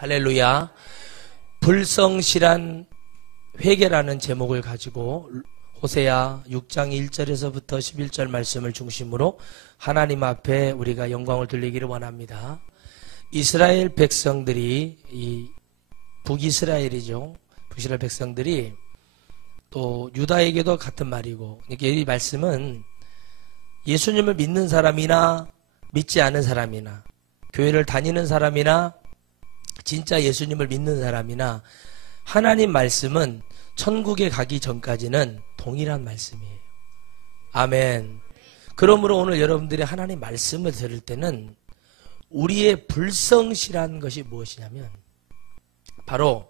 할렐루야. 불성실한 회개라는 제목을 가지고 호세아 6장 1절에서부터 11절 말씀을 중심으로 하나님 앞에 우리가 영광을 돌리기를 원합니다. 이스라엘 백성들이, 이 북이스라엘이죠. 북이스라엘 백성들이 또 유다에게도 같은 말이고, 이 말씀은 예수님을 믿는 사람이나 믿지 않은 사람이나 교회를 다니는 사람이나 진짜 예수님을 믿는 사람이나 하나님 말씀은 천국에 가기 전까지는 동일한 말씀이에요. 아멘. 그러므로 오늘 여러분들이 하나님 말씀을 들을 때는 우리의 불성실한 것이 무엇이냐면 바로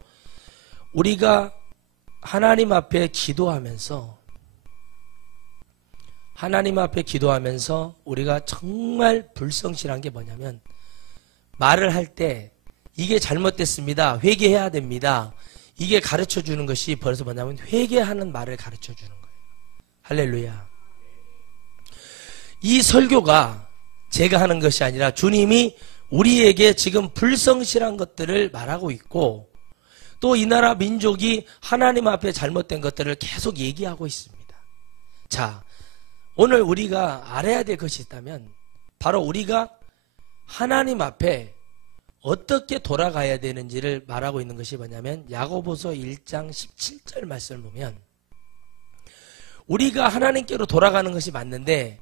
우리가 하나님 앞에 기도하면서 우리가 정말 불성실한 게 뭐냐면 말을 할 때 이게 잘못됐습니다. 회개해야 됩니다. 이게 가르쳐 주는 것이 벌써 뭐냐면 회개하는 말을 가르쳐 주는 거예요. 할렐루야. 이 설교가 제가 하는 것이 아니라 주님이 우리에게 지금 불성실한 것들을 말하고 있고 또 이 나라 민족이 하나님 앞에 잘못된 것들을 계속 얘기하고 있습니다. 자, 오늘 우리가 알아야 될 것이 있다면 바로 우리가 하나님 앞에 어떻게 돌아가야 되는지를 말하고 있는 것이 뭐냐면 야고보서 1장 17절 말씀을 보면 우리가 하나님께로 돌아가는 것이 맞는데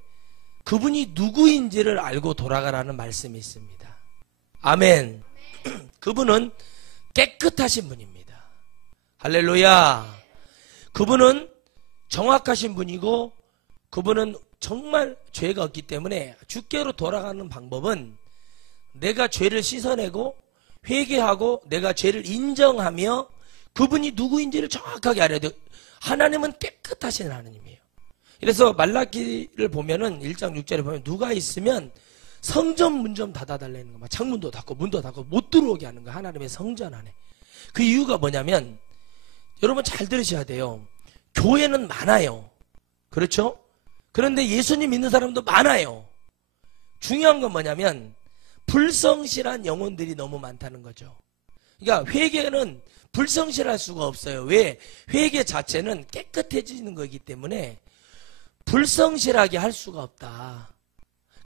그분이 누구인지를 알고 돌아가라는 말씀이 있습니다. 아멘. 그분은 깨끗하신 분입니다. 할렐루야. 그분은 정확하신 분이고 그분은 정말 죄가 없기 때문에 주께로 돌아가는 방법은 내가 죄를 씻어내고 회개하고 내가 죄를 인정하며 그분이 누구인지를 정확하게 알아야 돼요. 하나님은 깨끗하신 하나님이에요. 그래서 말라기를 보면은 1장 6절에 보면 누가 있으면 성전 문 좀 닫아달라는 거, 막 창문도 닫고 문도 닫고 못 들어오게 하는 거, 하나님의 성전 안에. 그 이유가 뭐냐면 여러분 잘 들으셔야 돼요. 교회는 많아요. 그렇죠? 그런데 예수님 믿는 사람도 많아요. 중요한 건 뭐냐면 불성실한 영혼들이 너무 많다는 거죠. 그러니까 회개는 불성실할 수가 없어요. 왜? 회개 자체는 깨끗해지는 거기 때문에 불성실하게 할 수가 없다.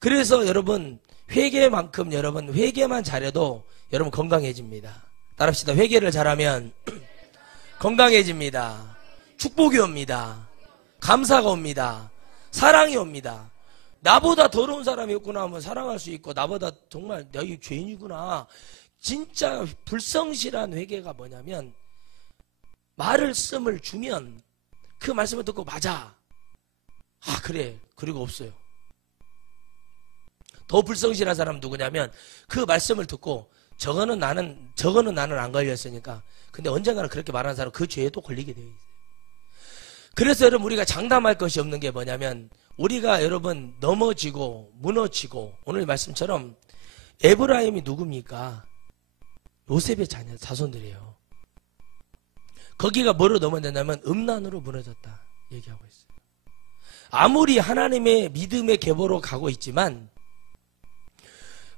그래서 여러분 회개만큼 여러분 회개만 잘해도 여러분 건강해집니다. 따라합시다. 회개를 잘하면 건강해집니다. 축복이 옵니다. 감사가 옵니다. 사랑이 옵니다. 나보다 더러운 사람이 없구나 하면 사랑할 수 있고 나보다 정말 내가 죄인이구나. 진짜 불성실한 회개가 뭐냐면 말을 씀을 주면 그 말씀을 듣고 맞아. 아 그래. 그리고 없어요. 더 불성실한 사람은 누구냐면 그 말씀을 듣고 저거는 나는 안 걸렸으니까 근데 언젠가는 그렇게 말하는 사람은 그 죄에 또 걸리게 되어 있어요. 그래서 여러분 우리가 장담할 것이 없는 게 뭐냐면 우리가 여러분 넘어지고 무너지고 오늘 말씀처럼 에브라임이 누굽니까? 요셉의 자손들이에요. 거기가 뭐로 넘어졌냐면 음란으로 무너졌다 얘기하고 있어요. 아무리 하나님의 믿음의 계보로 가고 있지만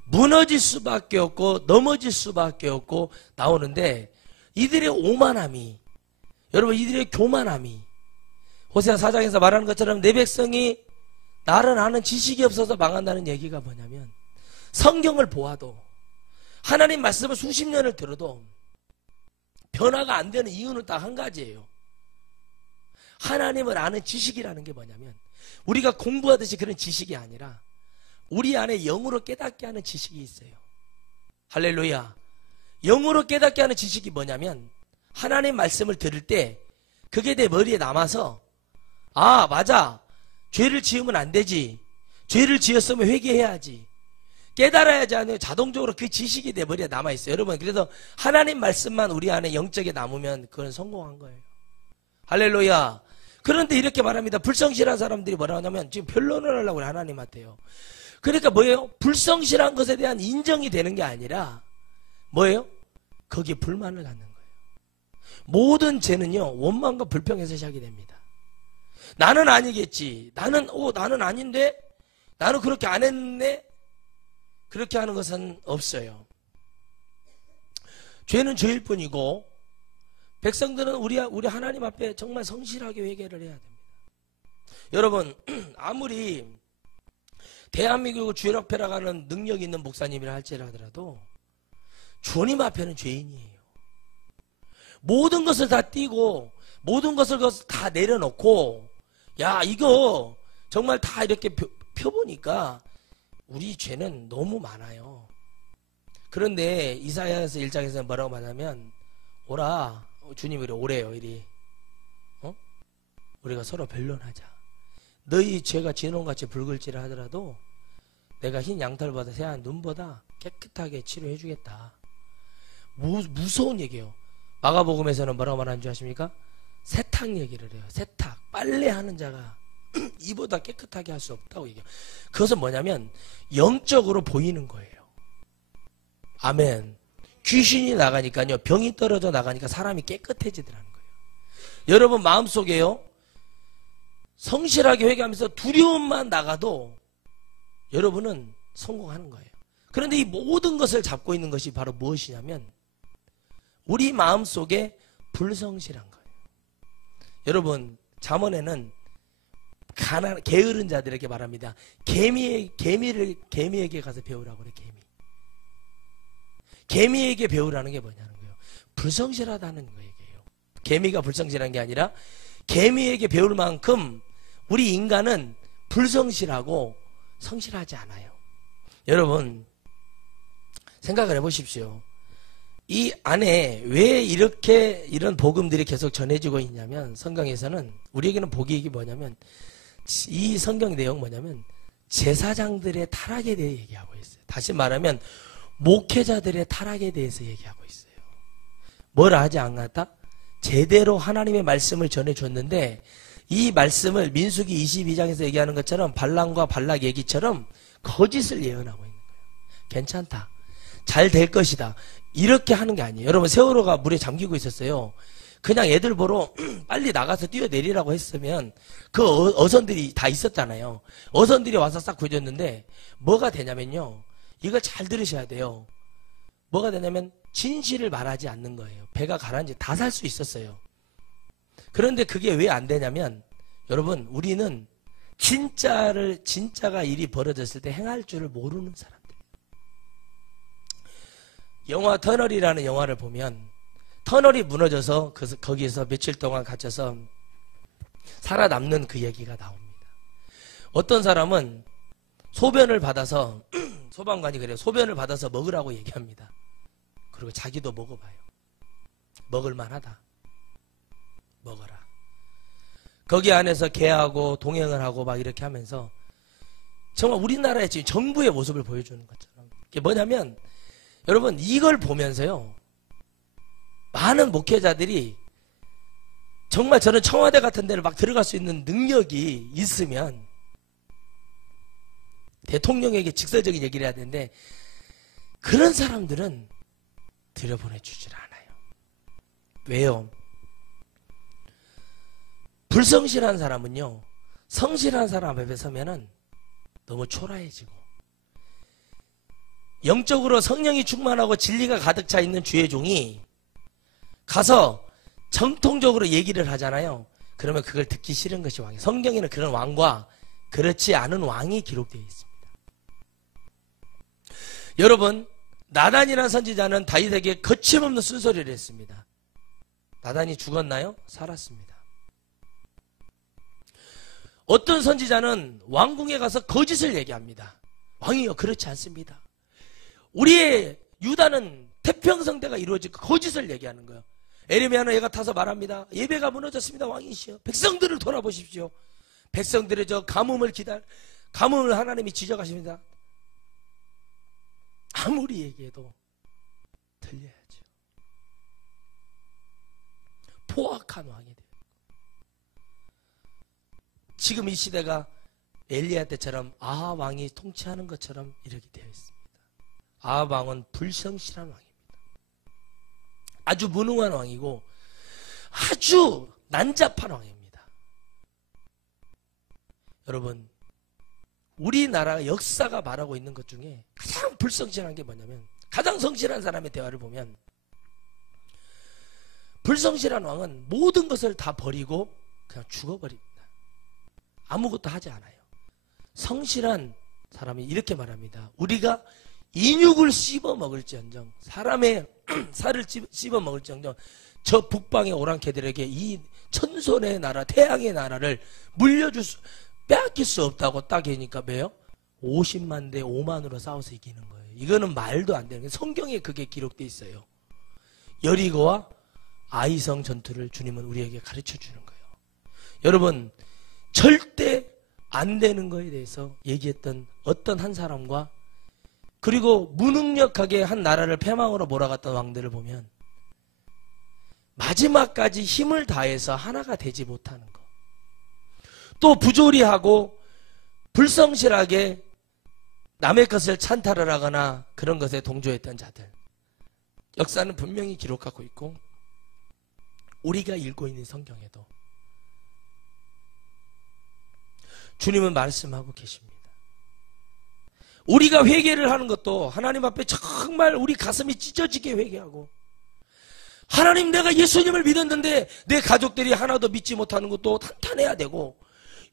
무너질 수밖에 없고 넘어질 수밖에 없고 나오는데 이들의 오만함이 여러분 이들의 교만함이 호세아 4장에서 말하는 것처럼 내 백성이 나를 아는 지식이 없어서 망한다는 얘기가 뭐냐면 성경을 보아도 하나님 말씀을 수십 년을 들어도 변화가 안 되는 이유는 딱 한 가지예요. 하나님을 아는 지식이라는 게 뭐냐면 우리가 공부하듯이 그런 지식이 아니라 우리 안에 영으로 깨닫게 하는 지식이 있어요. 할렐루야. 영으로 깨닫게 하는 지식이 뭐냐면 하나님 말씀을 들을 때 그게 내 머리에 남아서 아 맞아 죄를 지으면 안 되지 죄를 지었으면 회개해야지 깨달아야지 하는 자동적으로 그 지식이 내 머리에 남아있어요. 여러분 그래서 하나님 말씀만 우리 안에 영적에 남으면 그건 성공한 거예요. 할렐루야. 그런데 이렇게 말합니다. 불성실한 사람들이 뭐라고 하냐면 지금 변론을 하려고 해요. 하나님한테요. 그러니까 뭐예요? 불성실한 것에 대한 인정이 되는 게 아니라 뭐예요? 거기에 불만을 갖는 거예요. 모든 죄는요 원망과 불평에서 시작이 됩니다. 나는 아니겠지. 나는 아닌데 나는 그렇게 안 했네. 그렇게 하는 것은 없어요. 죄는 죄일 뿐이고 백성들은 우리 하나님 앞에 정말 성실하게 회개를 해야 됩니다. 여러분, 아무리 대한민국을 주일학회라가는 능력 있는 목사님이라 할지라도 주님 앞에는 죄인이에요. 모든 것을 다 띄고 모든 것을 다 내려놓고 야 이거 정말 다 이렇게 펴보니까 우리 죄는 너무 많아요. 그런데 이사야서 1장에서 뭐라고 말하냐면 오라 주님이 오래요 이리 우리가 서로 변론하자. 너희 죄가 진홍같이 붉을지라 하더라도 내가 흰 양털보다 새하얀 눈보다 깨끗하게 치료해 주겠다. 무서운 얘기예요. 마가복음에서는 뭐라고 말하는 줄 아십니까? 세탁 얘기를 해요. 세탁 빨래하는 자가 이보다 깨끗하게 할 수 없다고 얘기해요. 그것은 뭐냐면 영적으로 보이는 거예요. 아멘. 귀신이 나가니까요, 병이 떨어져 나가니까 사람이 깨끗해지더라는 거예요. 여러분 마음속에요, 성실하게 회개하면서 두려움만 나가도 여러분은 성공하는 거예요. 그런데 이 모든 것을 잡고 있는 것이 바로 무엇이냐면 우리 마음속에 불성실한 거예요. 여러분 잠언에는 게으른 자들에게 말합니다. 개미에게 가서 배우라고 그래. 개미에게 배우라는 게 뭐냐는 거예요. 불성실하다는 얘기예요. 개미가 불성실한 게 아니라 개미에게 배울 만큼 우리 인간은 불성실하고 성실하지 않아요. 여러분 생각을 해보십시오. 이 안에 왜 이런 복음들이 계속 전해지고 있냐면 성경에서는 우리에게는 복이 뭐냐면 이 성경 내용 뭐냐면 제사장들의 타락에 대해 얘기하고 있어요. 다시 말하면 목회자들의 타락에 대해서 얘기하고 있어요. 뭘 하지 않았다? 제대로 하나님의 말씀을 전해줬는데 이 말씀을 민수기 22장에서 얘기하는 것처럼 발람과 발락 얘기처럼 거짓을 예언하고 있는 거예요. 괜찮다. 잘 될 것이다. 이렇게 하는 게 아니에요. 여러분 세월호가 물에 잠기고 있었어요. 그냥 애들 보러 빨리 나가서 뛰어내리라고 했으면 그 어선들이 다 있었잖아요. 어선들이 와서 싹 구해줬는데 뭐가 되냐면요. 이걸 잘 들으셔야 돼요. 뭐가 되냐면 진실을 말하지 않는 거예요. 배가 가라앉지 다 살 수 있었어요. 그런데 그게 왜 안 되냐면 여러분 우리는 진짜가 일이 벌어졌을 때 행할 줄을 모르는 사람들. 영화 터널이라는 영화를 보면 터널이 무너져서 거기에서 며칠 동안 갇혀서 살아남는 그 얘기가 나옵니다. 어떤 사람은 소변을 받아서 소방관이 그래요. 소변을 받아서 먹으라고 얘기합니다. 그리고 자기도 먹어봐요. 먹을만하다. 먹어라. 거기 안에서 개하고 동행을 하고 막 이렇게 하면서 정말 우리나라의 지금 정부의 모습을 보여주는 것처럼. 이게 뭐냐면 여러분 이걸 보면서요. 많은 목회자들이 정말 저는 청와대 같은 데를 막 들어갈 수 있는 능력이 있으면 대통령에게 직설적인 얘기를 해야 되는데 그런 사람들은 들여보내주질 않아요. 왜요? 불성실한 사람은요. 성실한 사람 앞에 서면은 너무 초라해지고 영적으로 성령이 충만하고 진리가 가득 차 있는 주의 종이 가서 정통적으로 얘기를 하잖아요. 그러면 그걸 듣기 싫은 것이 왕이에요. 성경에는 그런 왕과 그렇지 않은 왕이 기록되어 있습니다. 여러분 나단이라는 선지자는 다윗에게 거침없는 쓴소리를 했습니다. 나단이 죽었나요? 살았습니다. 어떤 선지자는 왕궁에 가서 거짓을 얘기합니다. 왕이요 그렇지 않습니다. 우리의 유다는 태평성대가 이루어지고 거짓을 얘기하는 거예요. 에레미야는 애가 타서 말합니다. 예배가 무너졌습니다. 왕이시여 백성들을 돌아보십시오. 백성들의 저 가뭄을 하나님이 지적하십니다. 아무리 얘기해도 들려야죠. 포악한 왕이 돼요. 지금 이 시대가 엘리야 때처럼 아합 왕이 통치하는 것처럼 이렇게 되어 있습니다. 아합 왕은 불성실한 왕입니다. 아주 무능한 왕이고 아주 난잡한 왕입니다. 여러분 우리나라 역사가 말하고 있는 것 중에 가장 불성실한 게 뭐냐면 가장 성실한 사람의 대화를 보면 불성실한 왕은 모든 것을 다 버리고 그냥 죽어버립니다. 아무것도 하지 않아요. 성실한 사람이 이렇게 말합니다. 우리가 인육을 씹어 먹을지언정, 사람의 살을 씹어 먹을지언정, 저 북방의 오랑캐들에게 이 천손의 나라, 태양의 나라를 빼앗길 수 없다고 딱 하니까 왜요? 50만 대 5만으로 싸워서 이기는 거예요. 이거는 말도 안 되는 거예요. 성경에 그게 기록되어 있어요. 여리고와 아이성 전투를 주님은 우리에게 가르쳐 주는 거예요. 여러분, 절대 안 되는 거에 대해서 얘기했던 어떤 한 사람과, 그리고 무능력하게 한 나라를 패망으로 몰아갔던 왕들을 보면 마지막까지 힘을 다해서 하나가 되지 못하는 것, 또 부조리하고 불성실하게 남의 것을 찬탈을 하거나 그런 것에 동조했던 자들, 역사는 분명히 기록하고 있고 우리가 읽고 있는 성경에도 주님은 말씀하고 계십니다. 우리가 회개를 하는 것도 하나님 앞에 정말 우리 가슴이 찢어지게 회개하고, 하나님, 내가 예수님을 믿었는데 내 가족들이 하나도 믿지 못하는 것도 탄탄해야 되고,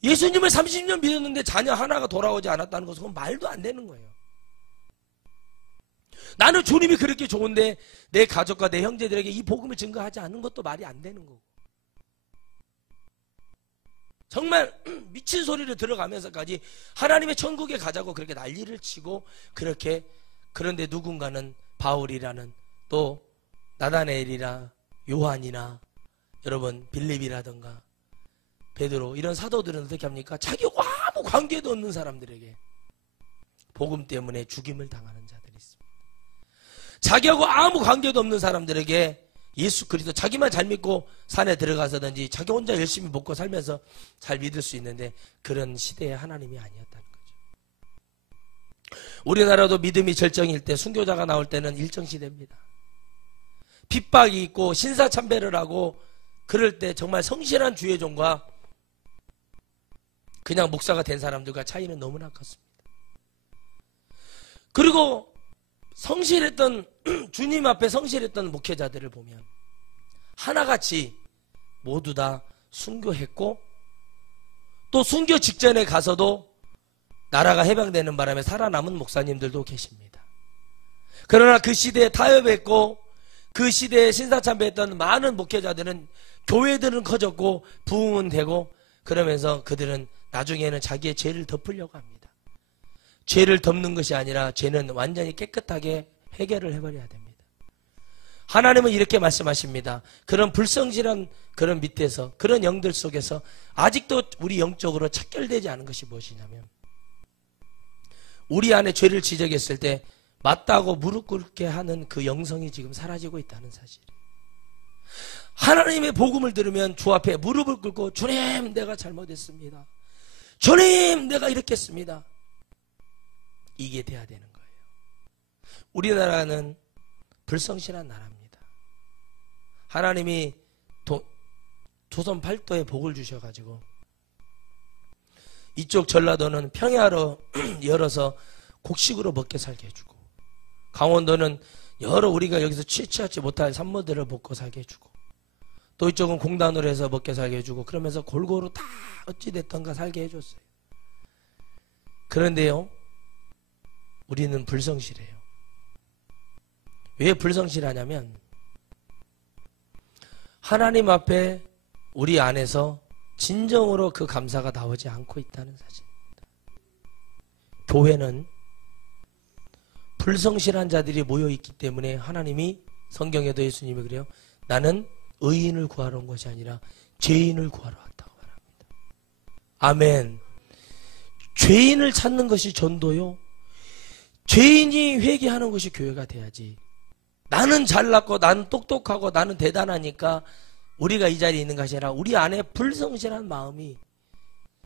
예수님을 30년 믿었는데 자녀 하나가 돌아오지 않았다는 것은 그건 말도 안 되는 거예요. 나는 주님이 그렇게 좋은데 내 가족과 내 형제들에게 이 복음을 증거하지 않는 것도 말이 안 되는 거고, 정말 미친 소리를 들어가면서까지 하나님의 천국에 가자고 그렇게 난리를 치고, 그렇게, 그런데 누군가는 바울이라는, 또 나다나엘이나 요한이나 여러분 빌립이라든가 베드로, 이런 사도들은 어떻게 합니까? 자기하고 아무 관계도 없는 사람들에게 복음 때문에 죽임을 당하는 자들이 있습니다. 자기하고 아무 관계도 없는 사람들에게 예수 그리스도, 자기만 잘 믿고 산에 들어가서든지 자기 혼자 열심히 먹고 살면서 잘 믿을 수 있는데, 그런 시대의 하나님이 아니었다는 거죠. 우리나라도 믿음이 절정일 때, 순교자가 나올 때는 일정시대입니다. 핍박이 있고 신사참배를 하고 그럴 때 정말 성실한 주의 종과 그냥 목사가 된 사람들과 차이는 너무나 컸습니다. 그리고 성실했던 주님 앞에 성실했던 목회자들을 보면 하나같이 모두 다 순교했고, 또 순교 직전에 가서도 나라가 해방되는 바람에 살아남은 목사님들도 계십니다. 그러나 그 시대에 타협했고 그 시대에 신사참배했던 많은 목회자들은, 교회들은 커졌고 부흥은 되고, 그러면서 그들은 나중에는 자기의 죄를 덮으려고 합니다. 죄를 덮는 것이 아니라 죄는 완전히 깨끗하게 해결을 해버려야 됩니다. 하나님은 이렇게 말씀하십니다. 그런 불성실한 그런 밑에서, 그런 영들 속에서 아직도 우리 영적으로 척결되지 않은 것이 무엇이냐면, 우리 안에 죄를 지적했을 때 맞다고 무릎 꿇게 하는 그 영성이 지금 사라지고 있다는 사실이에요. 하나님의 복음을 들으면 주 앞에 무릎을 꿇고, 주님, 내가 잘못했습니다. 주님, 내가 이렇게 했습니다. 이게 돼야 되는 거예요. 우리나라는 불성실한 나라입니다. 하나님이 조선 팔도에 복을 주셔가지고 이쪽 전라도는 평야로 열어서 곡식으로 먹게 살게 해주고, 강원도는 여러 우리가 여기서 취하지 못할 산모들을 먹고 살게 해주고, 또 이쪽은 공단으로 해서 먹게 살게 해주고, 그러면서 골고루 다 어찌됐던가 살게 해줬어요. 그런데요, 우리는 불성실해요. 왜 불성실하냐면 하나님 앞에 우리 안에서 진정으로 그 감사가 나오지 않고 있다는 사실입니다. 교회는 불성실한 자들이 모여있기 때문에 하나님이, 성경에도 예수님이 그래요. 나는 의인을 구하러 온 것이 아니라 죄인을 구하러 왔다고 말합니다. 아멘. 죄인을 찾는 것이 전도요, 죄인이 회개하는 것이 교회가 돼야지. 나는 잘났고 나는 똑똑하고 나는 대단하니까 우리가 이 자리에 있는 것이 아니라, 우리 안에 불성실한 마음이,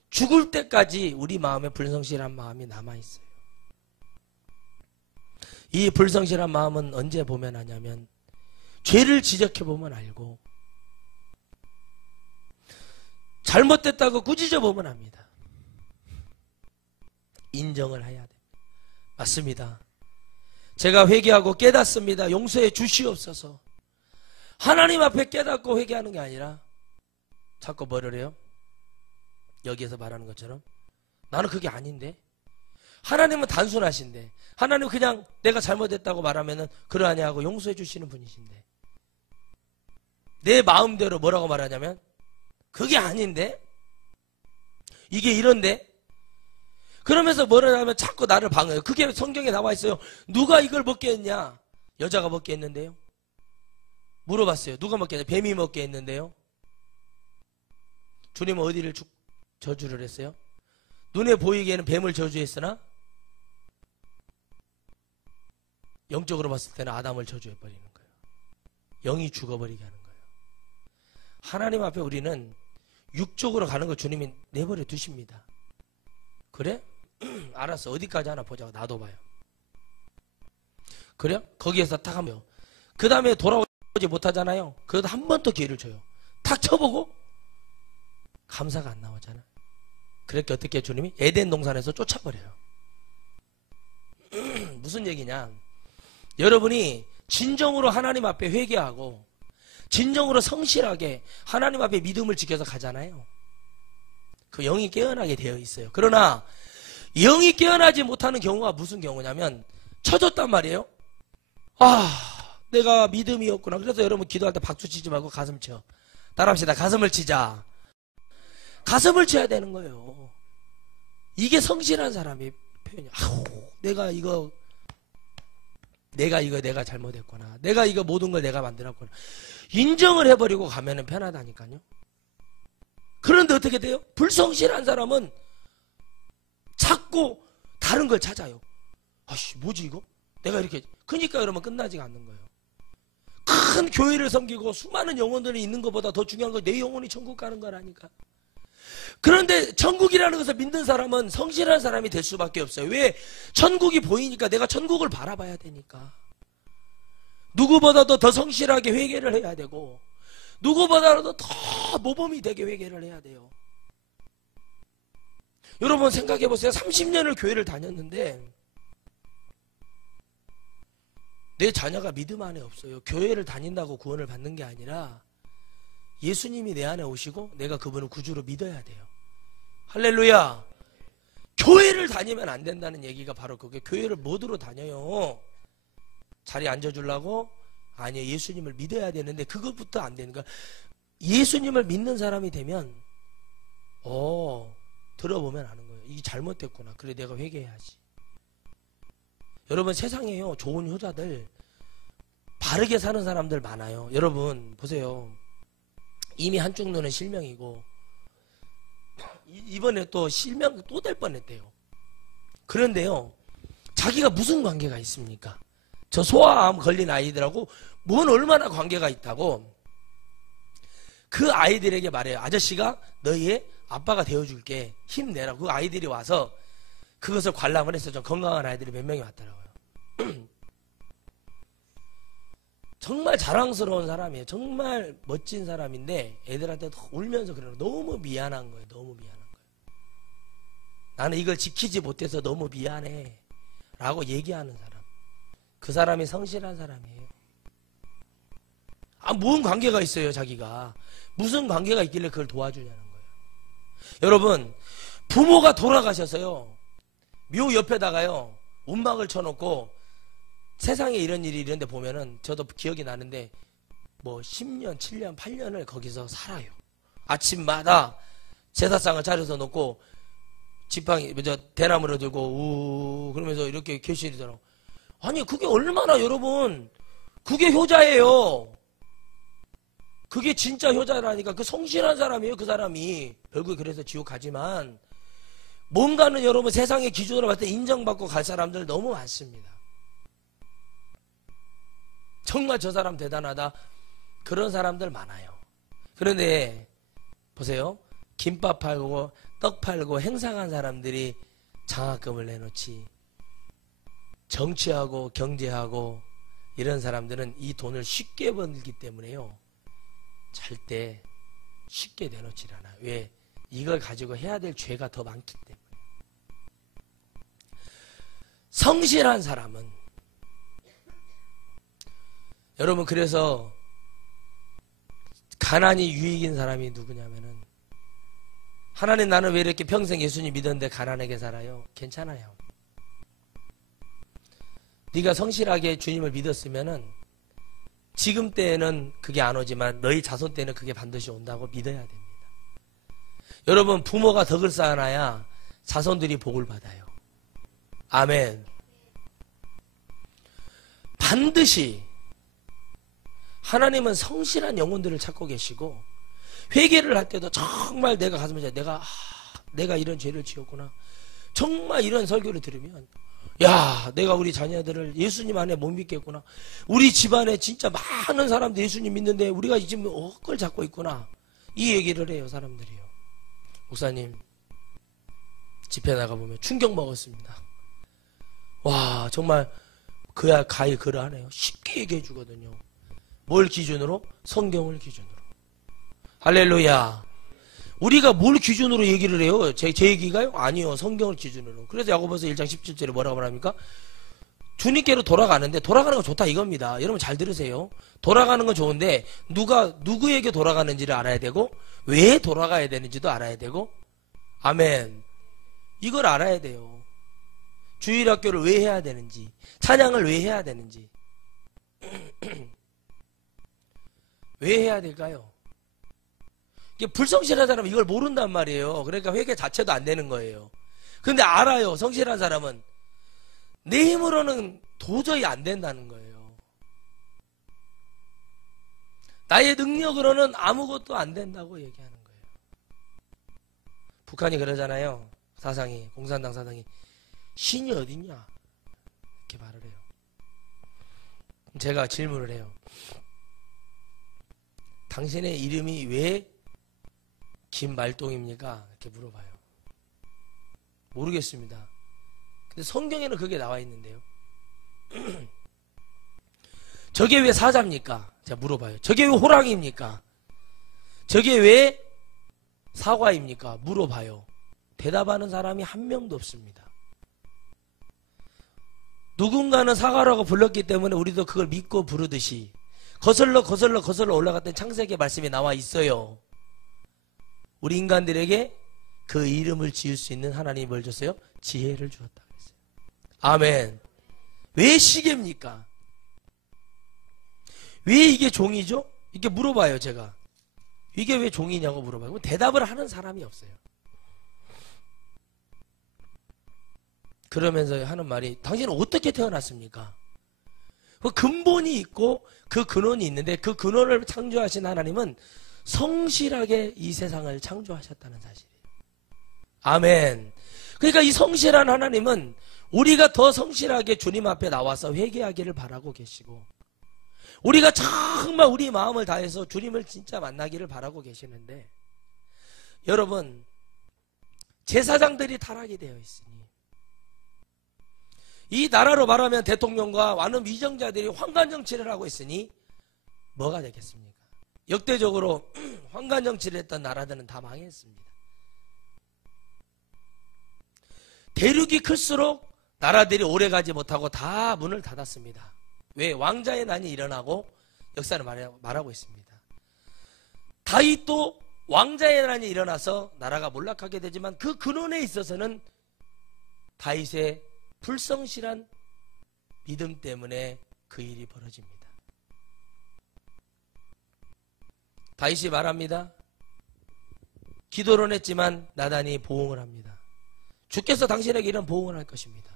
죽을 때까지 우리 마음에 불성실한 마음이 남아있어요. 이 불성실한 마음은 언제 보면 하냐면, 죄를 지적해보면 알고, 잘못됐다고 꾸짖어보면 합니다. 인정을 해야 됩니다. 맞습니다. 제가 회개하고 깨닫습니다. 용서해 주시옵소서. 하나님 앞에 깨닫고 회개하는 게 아니라 자꾸 뭐를 해요? 여기에서 말하는 것처럼 나는 그게 아닌데, 하나님은 단순하신데, 하나님은 그냥 내가 잘못했다고 말하면은 그러하냐 하고 용서해 주시는 분이신데, 내 마음대로 뭐라고 말하냐면 그게 아닌데, 이게 이런데, 그러면서 뭐라 하면 자꾸 나를 방어해요. 그게 성경에 나와 있어요. 누가 이걸 먹게 했냐? 여자가 먹게 했는데요. 물어봤어요. 누가 먹게 했냐? 뱀이 먹게 했는데요. 주님은 어디를 저주를 했어요? 눈에 보이기에는 뱀을 저주했으나 영적으로 봤을 때는 아담을 저주해버리는 거예요. 영이 죽어버리게 하는 거예요. 하나님 앞에 우리는 육적으로 가는 걸 주님이 내버려 두십니다. 그래? 알았어. 어디까지 하나 보자고. 나도 봐요. 그래요? 거기에서 탁 하면 그 다음에 돌아오지 못하잖아요. 그래도 한 번 더 기회를 줘요. 탁 쳐보고 감사가 안 나오잖아. 그렇게 어떻게 주님이 에덴 동산에서 쫓아버려요. 무슨 얘기냐? 여러분이 진정으로 하나님 앞에 회개하고 진정으로 성실하게 하나님 앞에 믿음을 지켜서 가잖아요. 그 영이 깨어나게 되어 있어요. 그러나 영이 깨어나지 못하는 경우가 무슨 경우냐면 쳐졌단 말이에요. 아, 내가 믿음이 없구나. 그래서 여러분 기도할 때 박수 치지 말고 가슴 쳐. 따라합시다. 가슴을 치자. 가슴을 쳐야 되는 거예요. 이게 성실한 사람의 표현이야. 아우, 내가 잘못했구나. 내가 이거 모든 걸 내가 만들었구나. 인정을 해버리고 가면은 편하다니까요. 그런데 어떻게 돼요? 불성실한 사람은 자꾸 다른 걸 찾아요. 아씨, 뭐지 이거? 내가 이렇게. 그러니까 여러분 끝나지가 않는 거예요. 큰 교회를 섬기고 수많은 영혼들이 있는 것보다 더 중요한 건 내 영혼이 천국 가는 거라니까. 그런데 천국이라는 것을 믿는 사람은 성실한 사람이 될 수밖에 없어요. 왜? 천국이 보이니까 내가 천국을 바라봐야 되니까. 누구보다도 더 성실하게 회개를 해야 되고 누구보다도 더 모범이 되게 회개를 해야 돼요. 여러분 생각해 보세요. 30년을 교회를 다녔는데 내 자녀가 믿음 안에 없어요. 교회를 다닌다고 구원을 받는 게 아니라 예수님이 내 안에 오시고 내가 그분을 구주로 믿어야 돼요. 할렐루야. 교회를 다니면 안 된다는 얘기가 바로 그게. 교회를 뭐로 다녀요? 자리에 앉아주려고? 아니요. 예수님을 믿어야 되는데 그것부터 안 되는 거야. 예수님을 믿는 사람이 되면 들어보면 아는 거예요. 이게 잘못됐구나. 그래 내가 회개해야지. 여러분 세상에요. 좋은 효자들 바르게 사는 사람들 많아요. 여러분 보세요. 이미 한쪽 눈은 실명이고 이번에 또 실명 또 될 뻔했대요. 그런데요. 자기가 무슨 관계가 있습니까? 저 소아암 걸린 아이들하고 뭔 얼마나 관계가 있다고 그 아이들에게 말해요. 아저씨가 너희의 아빠가 되어줄게. 힘내라고. 그 아이들이 와서 그것을 관람을 해서 좀 건강한 아이들이 몇 명이 왔더라고요. 정말 자랑스러운 사람이에요. 정말 멋진 사람인데 애들한테 울면서 그러는 거예요. 너무 미안한 거예요. 너무 미안한 거예요. 나는 이걸 지키지 못해서 너무 미안해 라고 얘기하는 사람. 그 사람이 성실한 사람이에요. 뭔 관계가 있어요 자기가. 무슨 관계가 있길래 그걸 도와주냐는 거예요. 여러분 부모가 돌아가셔서요 묘 옆에다가요 움막을 쳐놓고 세상에 이런 일이 이런데 보면은 저도 기억이 나는데 뭐 10년, 7년, 8년을 거기서 살아요. 아침마다 제사상을 차려서 놓고 지팡이, 대나무를 들고 그러면서 이렇게 계시더라고. 아니 그게 얼마나 여러분 그게 효자예요. 그게 진짜 효자라니까. 그 성실한 사람이에요. 그 사람이 결국에 그래서 지옥 가지만 뭔가는 여러분 세상의 기준으로 봤을 때 인정받고 갈 사람들 너무 많습니다. 정말 저 사람 대단하다. 그런 사람들 많아요. 그런데 보세요. 김밥 팔고 떡 팔고 행상한 사람들이 장학금을 내놓지. 정치하고 경제하고 이런 사람들은 이 돈을 쉽게 벌기 때문에요. 절대 쉽게 내놓질 않아요. 왜? 이걸 가지고 해야 될 죄가 더 많기 때문에. 성실한 사람은 여러분 그래서 가난이 유익인 사람이 누구냐면은, 하나님 나는 왜 이렇게 평생 예수님 믿었는데 가난하게 살아요? 괜찮아요. 네가 성실하게 주님을 믿었으면은 지금 때에는 그게 안 오지만 너희 자손 때는 그게 반드시 온다고 믿어야 됩니다. 여러분, 부모가 덕을 쌓아놔야 자손들이 복을 받아요. 아멘. 반드시 하나님은 성실한 영혼들을 찾고 계시고, 회개를 할 때도 정말 내가 가슴에 내가 이런 죄를 지었구나, 정말 이런 설교를 들으면, 야, 내가 우리 자녀들을 예수님 안에 못 믿겠구나, 우리 집안에 진짜 많은 사람들 예수님 믿는데 우리가 지금 엇걸 잡고 있구나, 이 얘기를 해요. 사람들이요. 목사님, 집회 나가보면 충격 먹었습니다. 와, 정말 그야 가히 그러하네요. 쉽게 얘기해 주거든요. 뭘 기준으로? 성경을 기준으로. 할렐루야. 우리가 뭘 기준으로 얘기를 해요? 제 얘기가요? 아니요. 성경을 기준으로. 그래서 야고보서 1장 17절에 뭐라고 말합니까? 주님께로 돌아가는데, 돌아가는 건 좋다 이겁니다. 여러분 잘 들으세요. 돌아가는 건 좋은데 누구에게 돌아가는지를 알아야 되고, 왜 돌아가야 되는지도 알아야 되고, 아멘. 이걸 알아야 돼요. 주일학교를 왜 해야 되는지, 찬양을 왜 해야 되는지. 왜 해야 될까요? 이게 불성실한 사람은 이걸 모른단 말이에요. 그러니까 회개 자체도 안 되는 거예요. 근데 알아요. 성실한 사람은 내 힘으로는 도저히 안 된다는 거예요. 나의 능력으로는 아무것도 안 된다고 얘기하는 거예요. 북한이 그러잖아요. 사상이, 공산당 사상이, 신이 어딨냐 이렇게 말을 해요. 제가 질문을 해요. 당신의 이름이 왜 김말동입니까? 이렇게 물어봐요. 모르겠습니다. 근데 성경에는 그게 나와 있는데요. 저게 왜 사자입니까? 제가 물어봐요. 저게 왜 호랑이입니까? 저게 왜 사과입니까? 물어봐요. 대답하는 사람이 한 명도 없습니다. 누군가는 사과라고 불렀기 때문에 우리도 그걸 믿고 부르듯이 거슬러 올라갔던 창세기 말씀이 나와 있어요. 우리 인간들에게 그 이름을 지을 수 있는 하나님이 뭘 줬어요? 지혜를 주었다고 했어요. 아멘. 왜 시계입니까? 왜 이게 종이죠? 이렇게 물어봐요. 제가 이게 왜 종이냐고 물어봐요. 대답을 하는 사람이 없어요. 그러면서 하는 말이, 당신은 어떻게 태어났습니까? 그 근본이 있고 그 근원이 있는데, 그 근원을 창조하신 하나님은 성실하게 이 세상을 창조하셨다는 사실이에요. 아멘. 그러니까 이 성실한 하나님은 우리가 더 성실하게 주님 앞에 나와서 회개하기를 바라고 계시고, 우리가 정말 우리 마음을 다해서 주님을 진짜 만나기를 바라고 계시는데, 여러분, 제사장들이 타락이 되어 있으니, 이 나라로 말하면 대통령과 많은 위정자들이 황간정치를 하고 있으니 뭐가 되겠습니까? 역대적으로 황간정치를 했던 나라들은 다 망했습니다. 대륙이 클수록 나라들이 오래가지 못하고 다 문을 닫았습니다. 왜? 왕자의 난이 일어나고 역사를 말하고 있습니다. 다윗도 왕자의 난이 일어나서 나라가 몰락하게 되지만, 그 근원에 있어서는 다윗의 불성실한 믿음 때문에 그 일이 벌어집니다. 다윗이 말합니다. 기도를 했지만 나단이 보응을 합니다. 주께서 당신에게 이런 보응을 할 것입니다.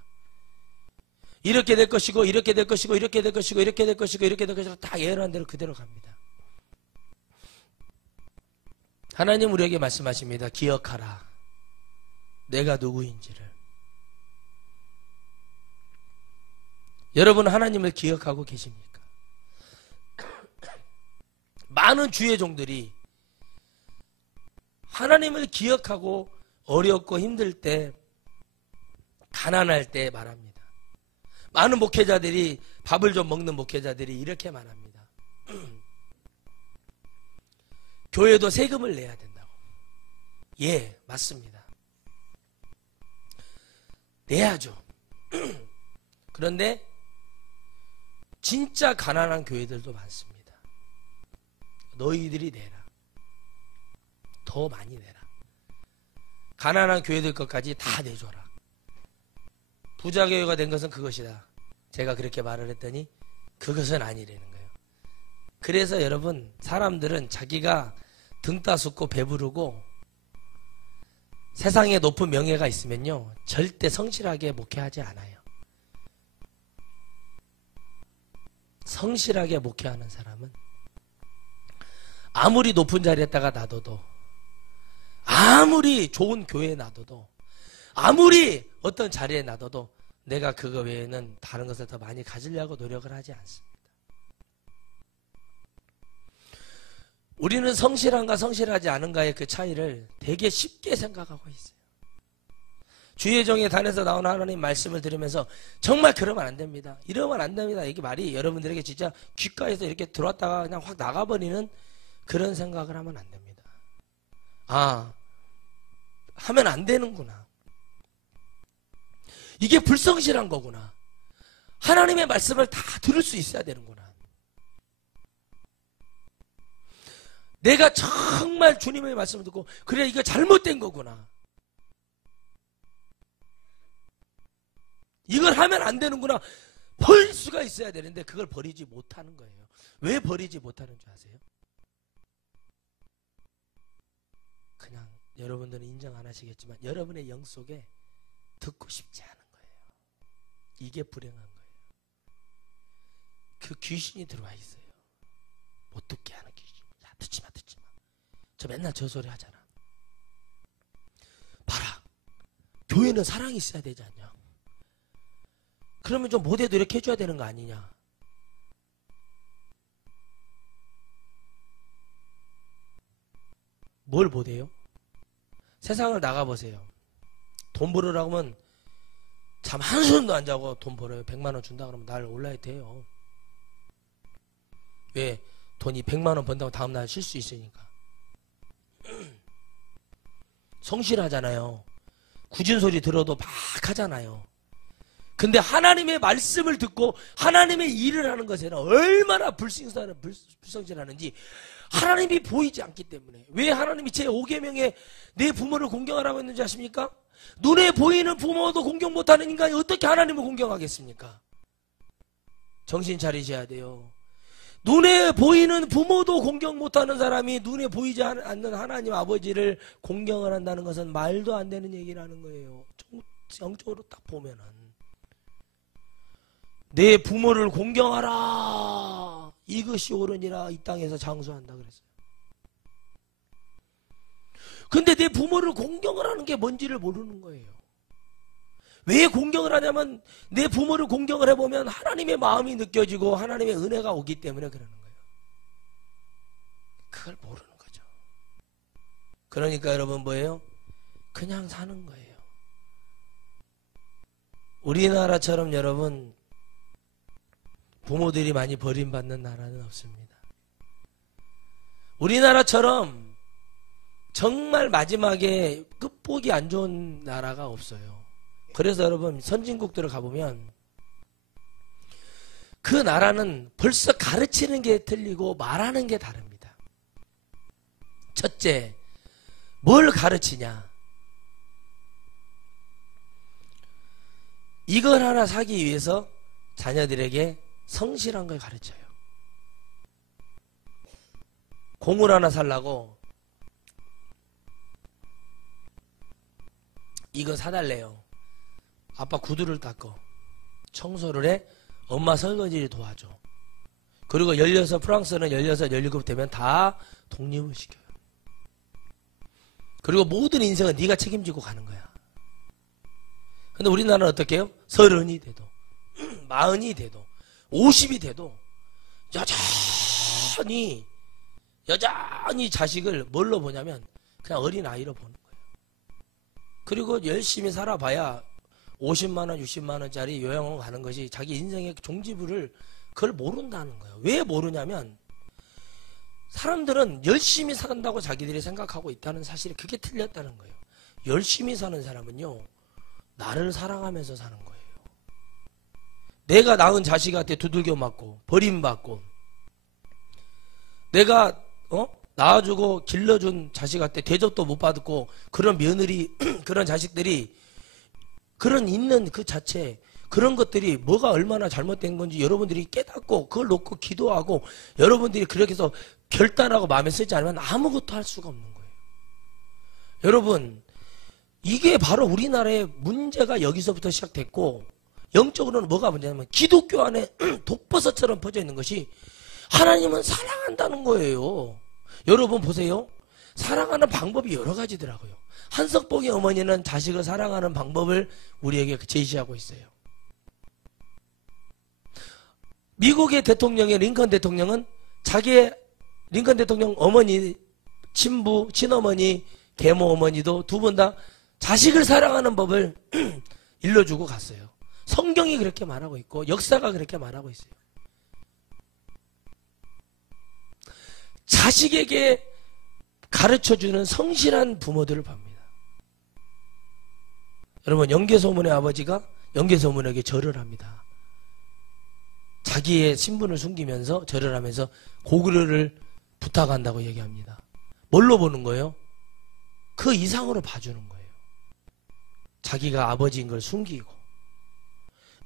이렇게 될 것이고, 이렇게 될 것이고, 이렇게 될 것이고, 이렇게 될 것이고, 이렇게 될 것이고, 다 예언한 대로 그대로 갑니다. 하나님 우리에게 말씀하십니다. 기억하라. 내가 누구인지를. 여러분, 하나님을 기억하고 계십니까? 많은 주의 종들이 하나님을 기억하고 어렵고 힘들 때, 가난할 때 말합니다. 많은 목회자들이, 밥을 좀 먹는 목회자들이 이렇게 말합니다. 교회도 세금을 내야 된다고. 예, 맞습니다. 내야죠. 그런데 진짜 가난한 교회들도 많습니다. 너희들이 내라. 더 많이 내라. 가난한 교회들 것까지 다 내줘라. 부자 교회가 된 것은 그것이다. 제가 그렇게 말을 했더니 그것은 아니라는 거예요. 그래서 여러분, 사람들은 자기가 등 따숩고 배부르고 세상에 높은 명예가 있으면요, 절대 성실하게 목회하지 않아요. 성실하게 목회하는 사람은 아무리 높은 자리에다가 놔둬도, 아무리 좋은 교회에 놔둬도, 아무리 어떤 자리에 놔둬도 내가 그거 외에는 다른 것을 더 많이 가지려고 노력을 하지 않습니다. 우리는 성실한가 성실하지 않은가의 그 차이를 되게 쉽게 생각하고 있어요. 주의 종의 단에서 나온 하나님 말씀을 들으면서 정말 그러면 안 됩니다. 이러면 안 됩니다. 이게 말이 여러분들에게 진짜 귓가에서 이렇게 들어왔다가 그냥 확 나가버리는 그런 생각을 하면 안 됩니다. 아, 하면 안 되는구나. 이게 불성실한 거구나. 하나님의 말씀을 다 들을 수 있어야 되는구나. 내가 정말 주님의 말씀을 듣고 그래 이거 잘못된 거구나. 이걸 하면 안 되는구나. 버릴 수가 있어야 되는데 그걸 버리지 못하는 거예요. 왜 버리지 못하는 줄 아세요? 그냥 여러분들은 인정 안 하시겠지만 여러분의 영 속에 듣고 싶지 않은 거예요. 이게 불행한 거예요. 그 귀신이 들어와 있어요. 못 듣게 하는 귀신. 야, 듣지 마. 저 맨날 저 소리 하잖아. 봐라. 교회는 사랑이 있어야 되지 않냐? 그러면 좀 못해도 이렇게 해줘야 되는 거 아니냐? 뭘 못해요? 세상을 나가보세요. 돈 벌으라고 하면 잠 한숨도 안 자고 돈 벌어요. 100만 원 준다 그러면 날 올라야 돼요. 왜? 돈이 100만 원 번다고 다음날 쉴 수 있으니까. 성실하잖아요. 굳은 소리 들어도 막 하잖아요. 근데 하나님의 말씀을 듣고 하나님의 일을 하는 것에는 얼마나 불성실하는지 하나님이 보이지 않기 때문에. 왜 하나님이 제 5계명에 내 부모를 공경하라고 했는지 아십니까? 눈에 보이는 부모도 공경 못하는 인간이 어떻게 하나님을 공경하겠습니까? 정신 차리셔야 돼요. 눈에 보이는 부모도 공경 못하는 사람이 눈에 보이지 않는 하나님 아버지를 공경을 한다는 것은 말도 안 되는 얘기라는 거예요. 영적으로 딱 보면은. 내 부모를 공경하라. 이것이 옳으니라. 이 땅에서 장수한다 그랬어요. 근데 내 부모를 공경을 하는 게 뭔지를 모르는 거예요. 왜 공경을 하냐면 내 부모를 공경을 해보면 하나님의 마음이 느껴지고 하나님의 은혜가 오기 때문에 그러는 거예요. 그걸 모르는 거죠. 그러니까 여러분 뭐예요? 그냥 사는 거예요. 우리나라처럼 여러분 부모들이 많이 버림받는 나라는 없습니다. 우리나라처럼 정말 마지막에 끝보기 안 좋은 나라가 없어요. 그래서 여러분 선진국들을 가보면 그 나라는 벌써 가르치는 게 틀리고 말하는 게 다릅니다. 첫째, 뭘 가르치냐? 이걸 하나 사기 위해서 자녀들에게 성실한 걸 가르쳐요. 공을 하나 살라고 이거 사달래요. 아빠 구두를 닦어. 청소를 해. 엄마 설거지를 도와줘. 그리고 16, 프랑스는 16, 17 되면 다 독립을 시켜요. 그리고 모든 인생은 네가 책임지고 가는 거야. 근데 우리나라는 어떻게 해요? 30이 돼도 40이 돼도 50이 돼도 여전히 자식을 뭘로 보냐면 그냥 어린아이로 보는 거예요. 그리고 열심히 살아봐야 50만원, 60만원짜리 요양원 가는 것이 자기 인생의 종지부를 그걸 모른다는 거예요. 왜 모르냐면 사람들은 열심히 산다고 자기들이 생각하고 있다는 사실이 그게 틀렸다는 거예요. 열심히 사는 사람은요, 나를 사랑하면서 사는 거예요. 내가 낳은 자식한테 두들겨 맞고 버림받고 내가 낳아주고 길러준 자식한테 대접도 못 받고 그런 며느리 그런 자식들이 그런 있는 그 자체 그런 것들이 뭐가 얼마나 잘못된 건지 여러분들이 깨닫고 그걸 놓고 기도하고 여러분들이 그렇게 해서 결단하고 마음에 쓰지 않으면 아무것도 할 수가 없는 거예요. 여러분 이게 바로 우리나라의 문제가 여기서부터 시작됐고 영적으로는 뭐가 문제냐면 기독교 안에 독버섯처럼 퍼져 있는 것이 하나님은 사랑한다는 거예요. 여러분 보세요. 사랑하는 방법이 여러 가지더라고요. 한석봉의 어머니는 자식을 사랑하는 방법을 우리에게 제시하고 있어요. 미국의 대통령의 링컨 대통령은 자기의 링컨 대통령 어머니, 친부, 친어머니, 계모 어머니도 두 분 다 자식을 사랑하는 법을 일러주고 갔어요. 성경이 그렇게 말하고 있고 역사가 그렇게 말하고 있어요. 자식에게 가르쳐주는 성실한 부모들을 봅니다. 여러분 영계소문의 아버지가 영계소문에게 절을 합니다. 자기의 신분을 숨기면서 절을 하면서 고구려를 부탁한다고 얘기합니다. 뭘로 보는 거예요? 그 이상으로 봐주는 거예요. 자기가 아버지인 걸 숨기고.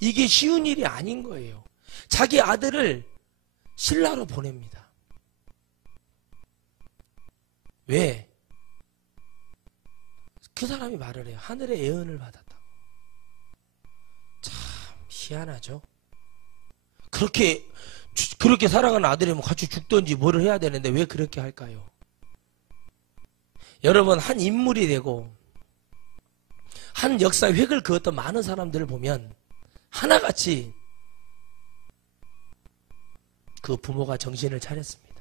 이게 쉬운 일이 아닌 거예요. 자기 아들을 신라로 보냅니다. 왜? 그 사람이 말을 해요. 하늘의 예언을 받았다고. 참 희한하죠. 그렇게 사랑하는 아들이면 같이 죽든지 뭐를 해야 되는데 왜 그렇게 할까요? 여러분 한 인물이 되고 한 역사의 획을 그었던 많은 사람들을 보면 하나같이 그 부모가 정신을 차렸습니다.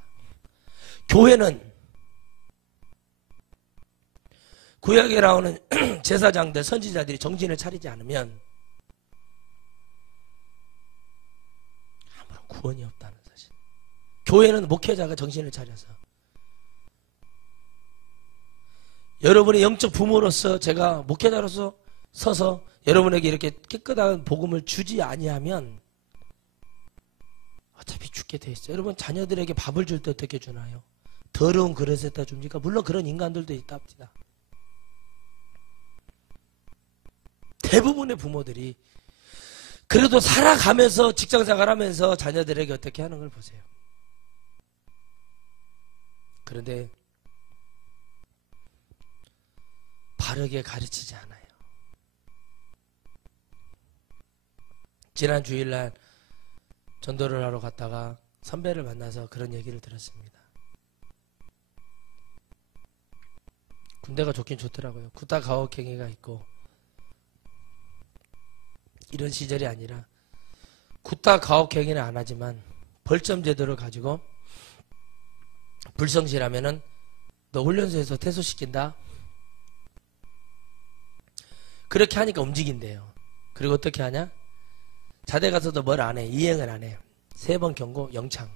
교회는 구약에 나오는 제사장들, 선지자들이 정신을 차리지 않으면 아무런 구원이 없다는 사실. 교회는 목회자가 정신을 차려서 여러분의 영적 부모로서 제가 목회자로서 서서 여러분에게 이렇게 깨끗한 복음을 주지 아니하면 어차피 죽게 돼 있어요. 여러분 자녀들에게 밥을 줄 때 어떻게 주나요? 더러운 그릇에다 줍니까? 물론 그런 인간들도 있답니다. 대부분의 부모들이 그래도 살아가면서 직장생활하면서 자녀들에게 어떻게 하는 걸 보세요. 그런데 바르게 가르치지 않아요. 지난 주일날 전도를 하러 갔다가 선배를 만나서 그런 얘기를 들었습니다. 군대가 좋긴 좋더라고요. 굿다 가혹행위가 있고 이런 시절이 아니라 굿다 가혹행위는 안 하지만 벌점 제도를 가지고 불성실하면은 너 훈련소에서 퇴소시킨다. 그렇게 하니까 움직인대요. 그리고 어떻게 하냐? 자대 가서도 뭘 안 해. 이행을 안 해. 3번 경고 영창.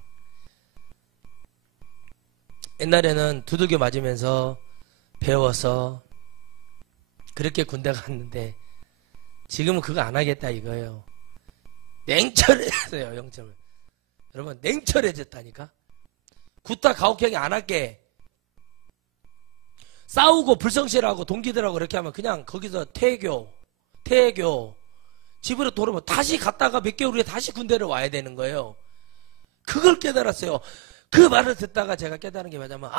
옛날에는 두들겨 맞으면서 배워서 그렇게 군대 갔는데 지금은 그거 안 하겠다 이거예요. 냉철해졌어요. 영점을. 여러분 냉철해졌다니까. 굿다 가혹행위 안 할게. 싸우고 불성실하고 동기들하고 그렇게 하면 그냥 거기서 퇴교 집으로 돌아오면 다시 갔다가 몇 개월 후에 다시 군대를 와야 되는 거예요. 그걸 깨달았어요. 그 말을 듣다가 제가 깨달은 게 뭐냐면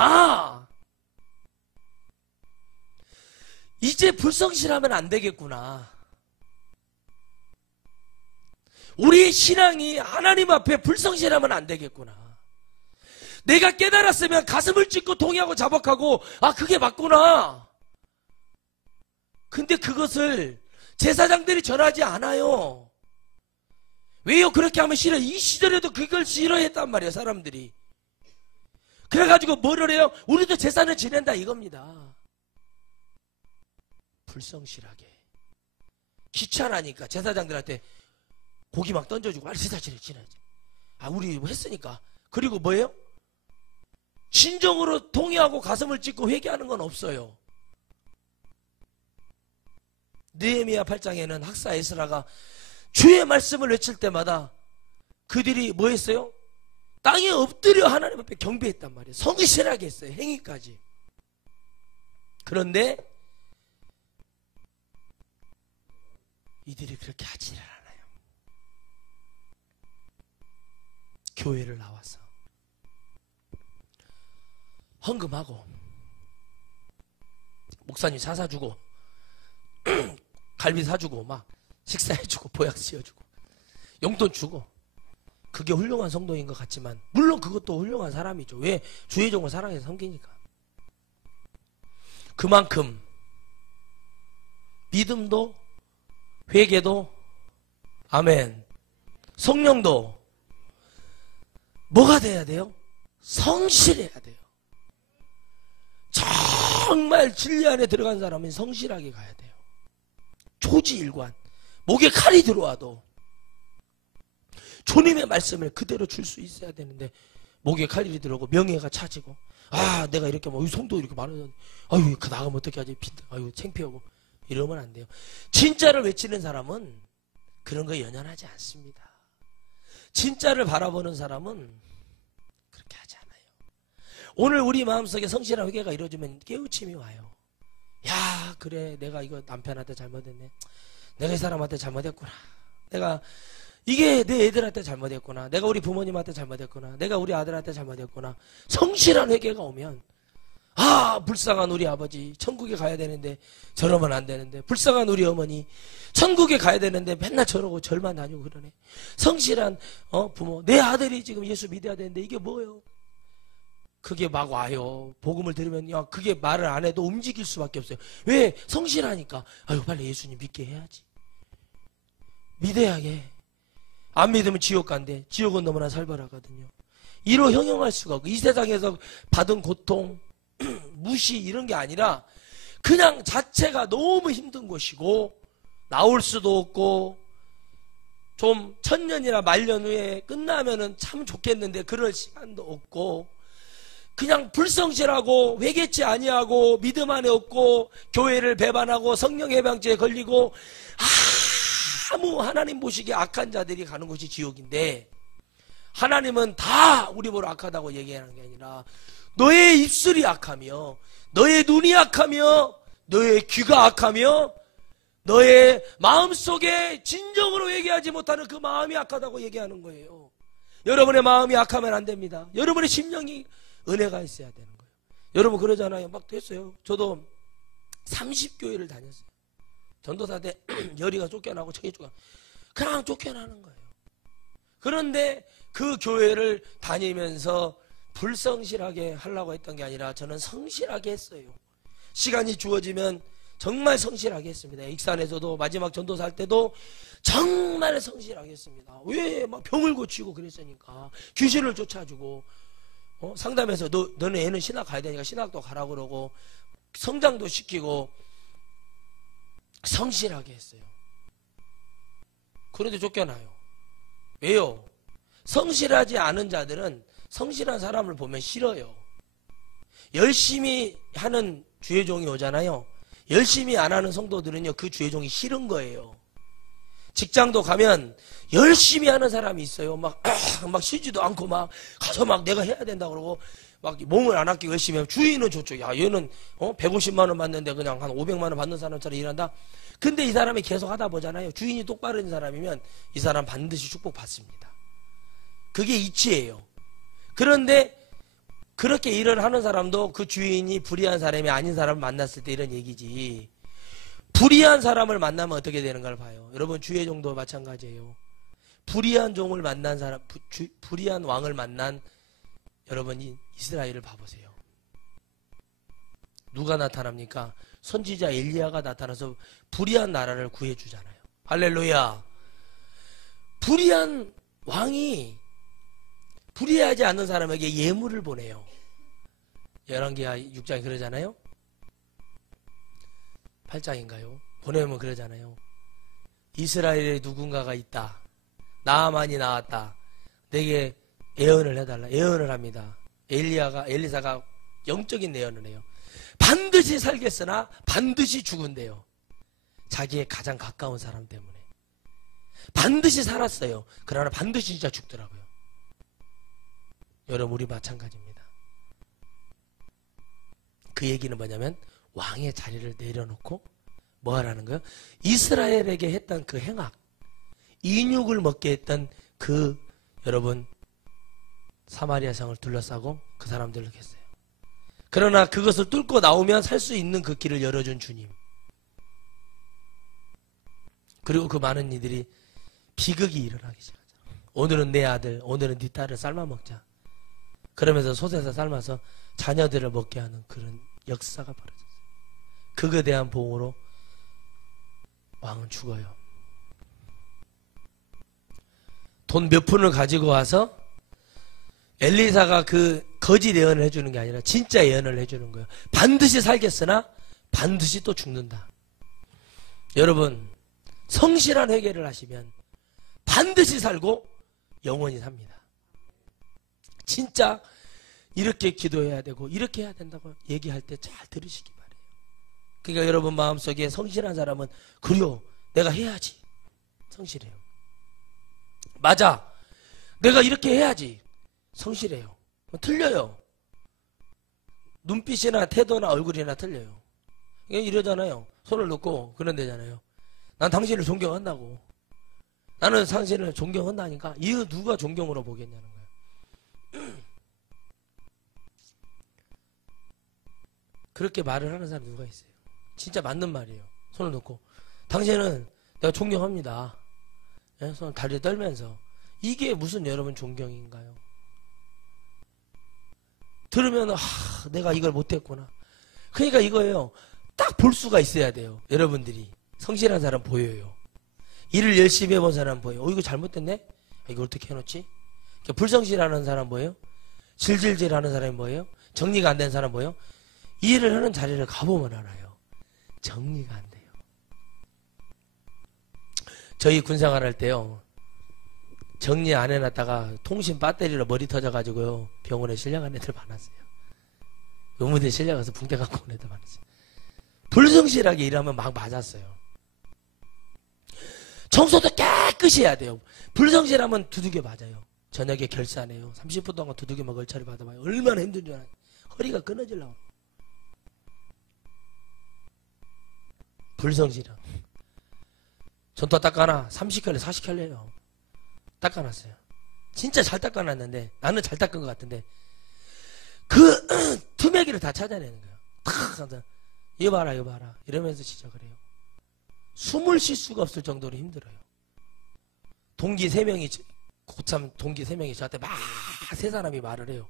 이제 불성실하면 안 되겠구나. 우리의 신앙이 하나님 앞에 불성실하면 안 되겠구나. 내가 깨달았으면 가슴을 찢고 동의하고 자복하고 그게 맞구나. 근데 그것을 제사장들이 전하지 않아요. 왜요? 그렇게 하면 싫어. 이 시절에도 그걸 싫어했단 말이에요. 사람들이. 그래가지고 뭐를 해요? 우리도 제사를 지낸다 이겁니다. 불성실하게. 귀찮으니까 제사장들한테 고기 막 던져주고 제사 지내야지. 우리 했으니까. 그리고 뭐예요? 진정으로 동의하고 가슴을 찢고 회개하는 건 없어요. 느헤미야 8장에는 학사 에스라가 주의 말씀을 외칠 때마다 그들이 뭐 했어요? 땅에 엎드려 하나님 앞에 경배했단 말이에요. 성실하게 했어요. 행위까지. 그런데 이들이 그렇게 하지를 않아요. 교회를 나와서 헌금하고 목사님 차 사주고 갈비 사주고 막 식사해주고 보약 씌워주고 용돈 주고, 그게 훌륭한 성도인 것 같지만 물론 그것도 훌륭한 사람이죠. 왜? 주의 종을 사랑해서 섬기니까. 그만큼 믿음도 회개도 아멘 성령도 뭐가 돼야 돼요? 성실해야 돼요. 정말 진리 안에 들어간 사람은 성실하게 가야 돼요. 초지일관, 목에 칼이 들어와도 주님의 말씀을 그대로 줄 수 있어야 되는데, 목에 칼이 들어오고 명예가 차지고, 아 내가 이렇게 뭐 성도 이렇게 많은데 아유 그 나가면 어떻게 하지, 아유 창피하고 이러면 안 돼요. 진짜를 외치는 사람은 그런 거 연연하지 않습니다. 진짜를 바라보는 사람은 그렇게 하지 않아요. 오늘 우리 마음속에 성실한 회개가 이루어지면 깨우침이 와요. 야 그래 내가 이거 남편한테 잘못했네, 내가 이 사람한테 잘못했구나, 내가 이게 내 애들한테 잘못했구나, 내가 우리 부모님한테 잘못했구나, 내가 우리 아들한테 잘못했구나. 성실한 회개가 오면, 아 불쌍한 우리 아버지 천국에 가야 되는데 저러면 안 되는데, 불쌍한 우리 어머니 천국에 가야 되는데 맨날 저러고 절만 다니고 그러네. 성실한 부모, 내 아들이 지금 예수 믿어야 되는데 이게 뭐예요? 그게 막 와요. 복음을 들으면 야 그게 말을 안 해도 움직일 수밖에 없어요. 왜? 성실하니까. 아유 빨리 예수님 믿게 해야지, 믿어야 해. 안 믿으면 지옥 간대. 지옥은 너무나 살벌하거든요. 이로 형용할 수가 없고, 이 세상에서 받은 고통 무시 이런 게 아니라 그냥 자체가 너무 힘든 곳이고, 나올 수도 없고, 좀 천년이나 만년 후에 끝나면은 참 좋겠는데 그럴 시간도 없고, 그냥 불성실하고 회개치 아니하고 믿음 안에 없고 교회를 배반하고 성령 해방죄에 걸리고 아무 하나님 보시기에 악한 자들이 가는 곳이 지옥인데, 하나님은 다 우리 보러 악하다고 얘기하는 게 아니라 너의 입술이 악하며 너의 눈이 악하며 너의 귀가 악하며 너의 마음속에 진정으로 회개하지 못하는 그 마음이 악하다고 얘기하는 거예요. 여러분의 마음이 악하면 안 됩니다. 여러분의 심령이 은혜가 있어야 되는 거예요. 여러분 그러잖아요. 막 됐어요. 저도 30교회를 다녔어요. 전도사 때 열이가 쫓겨나고 저기 그냥 쫓겨나는 거예요. 그런데 그 교회를 다니면서 불성실하게 하려고 했던 게 아니라 저는 성실하게 했어요. 시간이 주어지면 정말 성실하게 했습니다. 익산에서도 마지막 전도사 할 때도 정말 성실하게 했습니다. 왜? 막 병을 고치고 그랬으니까. 귀신을 쫓아주고, 상담해서 너는 애는 신학 가야 되니까 신학도 가라고 그러고 성장도 시키고 성실하게 했어요. 그런데 쫓겨나요. 왜요? 성실하지 않은 자들은 성실한 사람을 보면 싫어요. 열심히 하는 주의 종이 오잖아요. 열심히 안 하는 성도들은요, 그 주의 종이 싫은 거예요. 직장도 가면 열심히 하는 사람이 있어요. 막 쉬지도 않고 막 가서 막 내가 해야 된다고 그러고 막 몸을 안 아끼고 열심히 하면 주인은 좋죠. 야, 얘는 150만 원 받는데 그냥 한 500만 원 받는 사람처럼 일한다. 근데 이 사람이 계속 하다 보잖아요. 주인이 똑바른 사람이면 이 사람 반드시 축복 받습니다. 그게 이치예요. 그런데 그렇게 일을 하는 사람도 그 주인이 불의한 사람이 아닌 사람을 만났을 때 이런 얘기지. 불의한 사람을 만나면 어떻게 되는가를 봐요. 여러분 주의 종도 마찬가지예요. 불의한 종을 만난 사람, 불의한 왕을 만난 여러분이 이스라엘을 봐보세요. 누가 나타납니까? 선지자 엘리야가 나타나서 불의한 나라를 구해주잖아요. 할렐루야. 불의한 왕이 불의하지 않는 사람에게 예물을 보내요. 열왕기하 6장에 그러잖아요. 8장인가요? 보내면 그러잖아요. 이스라엘에 누군가가 있다. 나아만이 나왔다. 내게 예언을 해달라. 예언을 합니다. 엘리사가 영적인 예언을 해요. 반드시 살겠으나 반드시 죽은대요. 자기의 가장 가까운 사람 때문에. 반드시 살았어요. 그러나 반드시 진짜 죽더라고요. 여러분 우리 마찬가지입니다. 그 얘기는 뭐냐면 왕의 자리를 내려놓고 뭐 하라는 거예요? 이스라엘에게 했던 그 행악, 인육을 먹게 했던 그 여러분 사마리아 성을 둘러싸고 그 사람들을 했어요. 그러나 그것을 뚫고 나오면 살 수 있는 그 길을 열어준 주님. 그리고 그 많은 이들이 비극이 일어나기 시작하죠. 오늘은 내 아들, 오늘은 네 딸을 삶아 먹자. 그러면서 솥에서 삶아서 자녀들을 먹게 하는 그런 역사가 벌어졌어요. 그거에 대한 보응으로 왕은 죽어요. 돈 몇 푼을 가지고 와서 엘리사가 그 거짓 예언을 해주는 게 아니라 진짜 예언을 해주는 거예요. 반드시 살겠으나 반드시 또 죽는다. 여러분 성실한 회개를 하시면 반드시 살고 영원히 삽니다. 진짜 이렇게 기도해야 되고 이렇게 해야 된다고 얘기할 때 잘 들으시기 바래요. 그러니까 여러분 마음속에 성실한 사람은 그래요, 내가 해야지. 성실해요. 맞아, 내가 이렇게 해야지. 성실해요. 틀려요. 눈빛이나 태도나 얼굴이나 틀려요. 이러잖아요. 손을 놓고 그런 데잖아요. 난 당신을 존경한다고. 나는 당신을 존경한다니까. 이거 누가 존경으로 보겠냐는 거예요. 그렇게 말을 하는 사람 누가 있어요? 진짜 맞는 말이에요. 손을 놓고 당신은 내가 존경합니다. 손을 다리에 떨면서. 이게 무슨 여러분 존경인가요? 들으면 내가 이걸 못했구나. 그러니까 이거예요. 딱 볼 수가 있어야 돼요. 여러분들이 성실한 사람 보여요. 일을 열심히 해본 사람 보여요. 이거 잘못됐네? 이거 어떻게 해놓지? 불성실하는 사람 뭐예요? 질질질하는 사람이 뭐예요? 정리가 안 된 사람 뭐예요? 이 일을 하는 자리를 가보면 알아요. 정리가 안 돼요. 저희 군생활 할 때요, 정리 안 해놨다가 통신 배터리로 머리 터져가지고요 병원에 실려간 애들 많았어요. 의무대 실려가서 붕대 갖고 온 애들 많았어요. 불성실하게 일하면 막 맞았어요. 청소도 깨끗이 해야 돼요. 불성실하면 두들겨 맞아요. 저녁에 결산해요. 30분 동안 두들겨 먹을 처리 받아봐요. 얼마나 힘든지 알아요. 허리가 끊어지려고. 불성실함. 전도 닦아놔. 30켤레 40켤레예요. 닦아놨어요. 진짜 잘 닦아놨는데 나는 잘 닦은 것 같은데 그 투명기를 다 찾아내는 거예요. 탁 이거 봐라 이거 봐라 이러면서 시작을 해요. 숨을 쉴 수가 없을 정도로 힘들어요. 동기 3명이 고참 동기 3명이 저한테 막 세 사람이 말을 해요.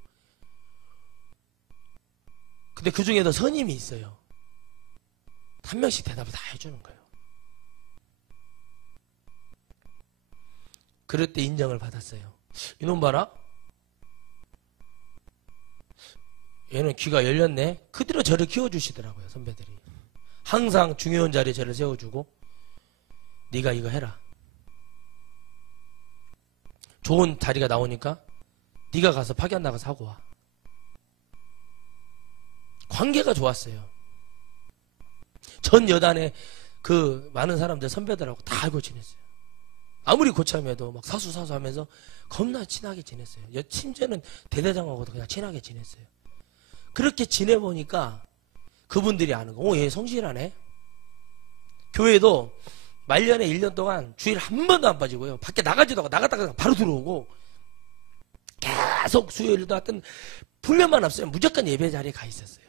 근데 그 중에도 선임이 있어요. 한 명씩 대답을 다 해주는 거예요. 그럴 때 인정을 받았어요. 이놈 봐라. 얘는 귀가 열렸네. 그대로 저를 키워주시더라고요. 선배들이. 항상 중요한 자리에 저를 세워주고 네가 이거 해라. 좋은 자리가 나오니까 네가 가서 파견 나가서 하고 와. 관계가 좋았어요. 전 여단에 그 많은 사람들 선배들하고 다 알고 지냈어요. 아무리 고참해도 막 사수 하면서 겁나 친하게 지냈어요. 심지어는 대대장하고도 그냥 친하게 지냈어요. 그렇게 지내보니까 그분들이 아는 거, 얘 성실하네. 교회도 말년에 1년 동안 주일 한 번도 안 빠지고요. 밖에 나가지도 않고 나갔다가 바로 들어오고 계속 수요일도 하여튼 훈련만 없으면 무조건 예배 자리에 가 있었어요.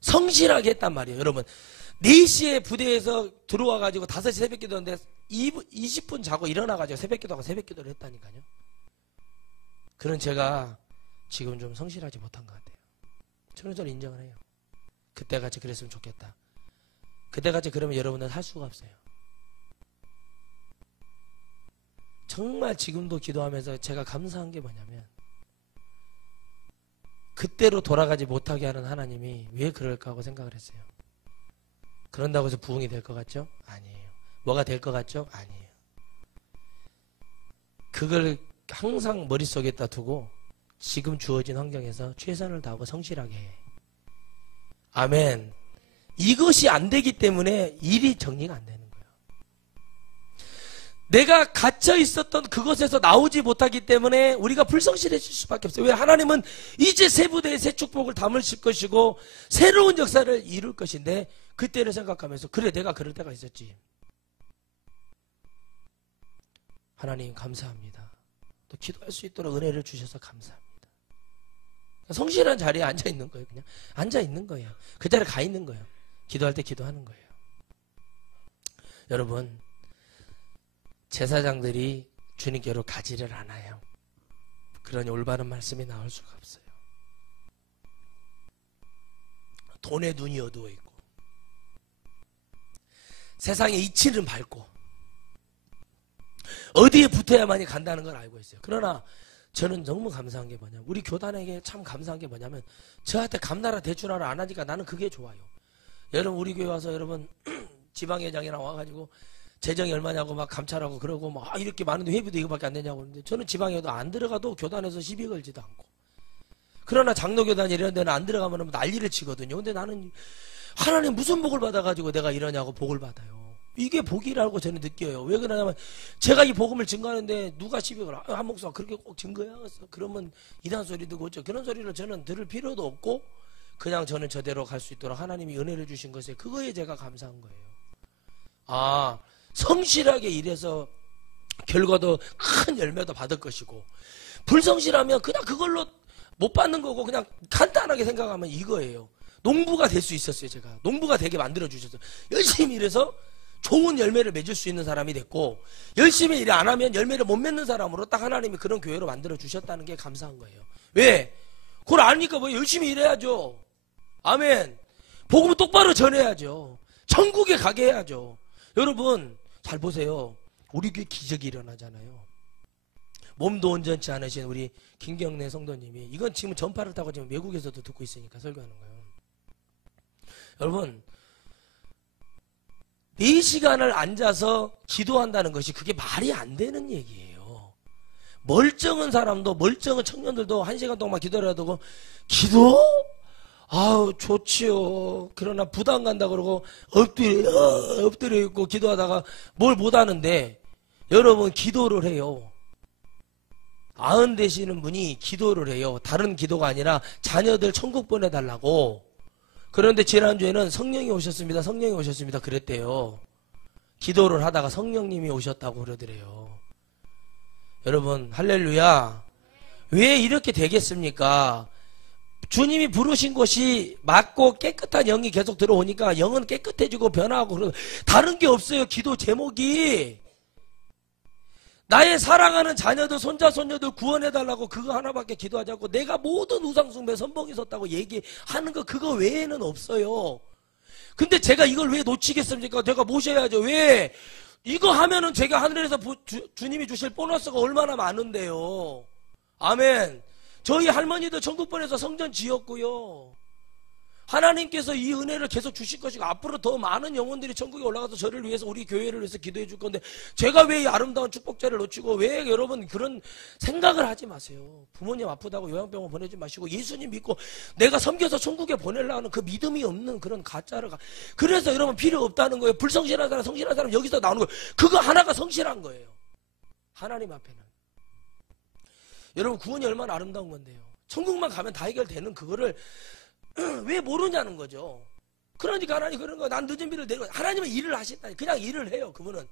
성실하게 했단 말이에요. 여러분 4시에 부대에서 들어와가지고 5시 새벽 기도하는데 20분 자고 일어나가지고 새벽 기도하고 새벽 기도를 했다니까요. 그런 제가 지금 좀 성실하지 못한 것 같아요. 저는 인정을 해요. 그때같이 그랬으면 좋겠다. 그때같이 그러면 여러분은 할 수가 없어요. 정말 지금도 기도하면서 제가 감사한 게 뭐냐면 그때로 돌아가지 못하게 하는 하나님이 왜 그럴까 하고 생각을 했어요. 그런다고 해서 부흥이 될 것 같죠? 아니에요. 뭐가 될 것 같죠? 아니에요. 그걸 항상 머릿속에다 두고 지금 주어진 환경에서 최선을 다하고 성실하게 해. 아멘. 이것이 안 되기 때문에 일이 정리가 안 되는 거예요. 내가 갇혀 있었던 그것에서 나오지 못하기 때문에 우리가 불성실해질 수밖에 없어요. 왜? 하나님은 이제 새 부대에 새 축복을 담으실 것이고 새로운 역사를 이룰 것인데, 그때를 생각하면서 그래, 내가 그럴 때가 있었지. 하나님 감사합니다. 또 기도할 수 있도록 은혜를 주셔서 감사합니다. 성실한 자리에 앉아 있는 거예요. 그냥 앉아 있는 거예요. 그 자리에 가 있는 거예요. 기도할 때 기도하는 거예요. 여러분, 제사장들이 주님께로 가지를 않아요. 그러니 올바른 말씀이 나올 수가 없어요. 돈에 눈이 어두워 있고 세상의 이치는 밝고 어디에 붙어야만이 간다는 걸 알고 있어요. 그러나 저는 너무 감사한 게 뭐냐면, 우리 교단에게 참 감사한 게 뭐냐면, 저한테 감나라 대출하라 안 하니까 나는 그게 좋아요. 여러분, 우리 교회 와서 여러분 지방회장이랑 와가지고 재정이 얼마냐고 막 감찰하고 그러고 막 이렇게 많은데 회비도 이거밖에 안 되냐고 그러는데, 저는 지방에도 안 들어가도 교단에서 시비 걸지도 않고, 그러나 장로교단 이런 데는 안 들어가면 난리를 치거든요. 근데 나는 하나님 무슨 복을 받아가지고 내가 이러냐고 복을 받아요. 이게 복이라고 저는 느껴요. 왜 그러냐면, 제가 이 복음을 증거하는데 누가 시비 걸어, 한 목사 그렇게 꼭 증거해야 겠어? 그러면 이단 소리 듣고 어쩌, 그런 소리를 저는 들을 필요도 없고 그냥 저는 저대로 갈 수 있도록 하나님이 은혜를 주신 것에, 그거에 제가 감사한 거예요. 아, 성실하게 일해서 결과도 큰 열매도 받을 것이고, 불성실하면 그냥 그걸로 못 받는 거고 그냥 간단하게 생각하면 이거예요. 농부가 될 수 있었어요. 제가 농부가 되게 만들어 주셨어요. 열심히 일해서 좋은 열매를 맺을 수 있는 사람이 됐고, 열심히 일 안 하면 열매를 못 맺는 사람으로 딱 하나님이 그런 교회로 만들어 주셨다는 게 감사한 거예요. 왜? 그걸 아니까 뭐 열심히 일해야죠. 아멘. 복음 똑바로 전해야죠. 천국에 가게 해야죠. 여러분 잘 보세요. 우리 교회 기적이 일어나잖아요. 몸도 온전치 않으신 우리 김경래 성도님이, 이건 지금 전파를 타고 지금 외국에서도 듣고 있으니까 설교하는 거예요. 여러분, 4시간을 앉아서 기도한다는 것이 그게 말이 안 되는 얘기예요. 멀쩡한 사람도, 멀쩡한 청년들도 1시간 동안 기도를 하고, 기도? 아우 좋지요. 그러나 부담 간다 그러고 엎드려 있고 기도하다가 뭘 못하는데, 여러분 기도를 해요. 아흔 되시는 분이 기도를 해요. 다른 기도가 아니라 자녀들 천국 보내달라고. 그런데 지난주에는 성령이 오셨습니다. 성령이 오셨습니다. 그랬대요. 기도를 하다가 성령님이 오셨다고 그러더래요. 여러분 할렐루야. 왜 이렇게 되겠습니까? 주님이 부르신 것이 맞고 깨끗한 영이 계속 들어오니까 영은 깨끗해지고 변화하고 그러고, 다른 게 없어요. 기도 제목이 나의 사랑하는 자녀들, 손자, 손녀들 구원해달라고 그거 하나밖에 기도하지 않고, 내가 모든 우상숭배 선봉이 섰다고 얘기하는 거, 그거 외에는 없어요. 근데 제가 이걸 왜 놓치겠습니까? 제가 모셔야죠. 왜? 이거 하면은 제가 하늘에서 주님이 주실 보너스가 얼마나 많은데요. 아멘. 저희 할머니도 천국번에서 성전 지었고요. 하나님께서 이 은혜를 계속 주실 것이고, 앞으로 더 많은 영혼들이 천국에 올라가서 저를 위해서, 우리 교회를 위해서 기도해 줄 건데, 제가 왜 이 아름다운 축복자를 놓치고, 왜 여러분 그런 생각을 하지 마세요. 부모님 아프다고 요양병원 보내지 마시고, 예수님 믿고 내가 섬겨서 천국에 보내려고 하는 그 믿음이 없는 그런 가짜를 그래서 여러분 필요 없다는 거예요. 불성실한 사람, 성실한 사람 여기서 나오는 거예요. 그거 하나가 성실한 거예요. 하나님 앞에는. 여러분 구원이 얼마나 아름다운 건데요. 천국만 가면 다 해결되는 그거를 왜 모르냐는 거죠. 그러니까 하나님 그런 거, 난 늦은 비를 내리고, 하나님은 일을 하신다. 그냥 일을 해요. 그분은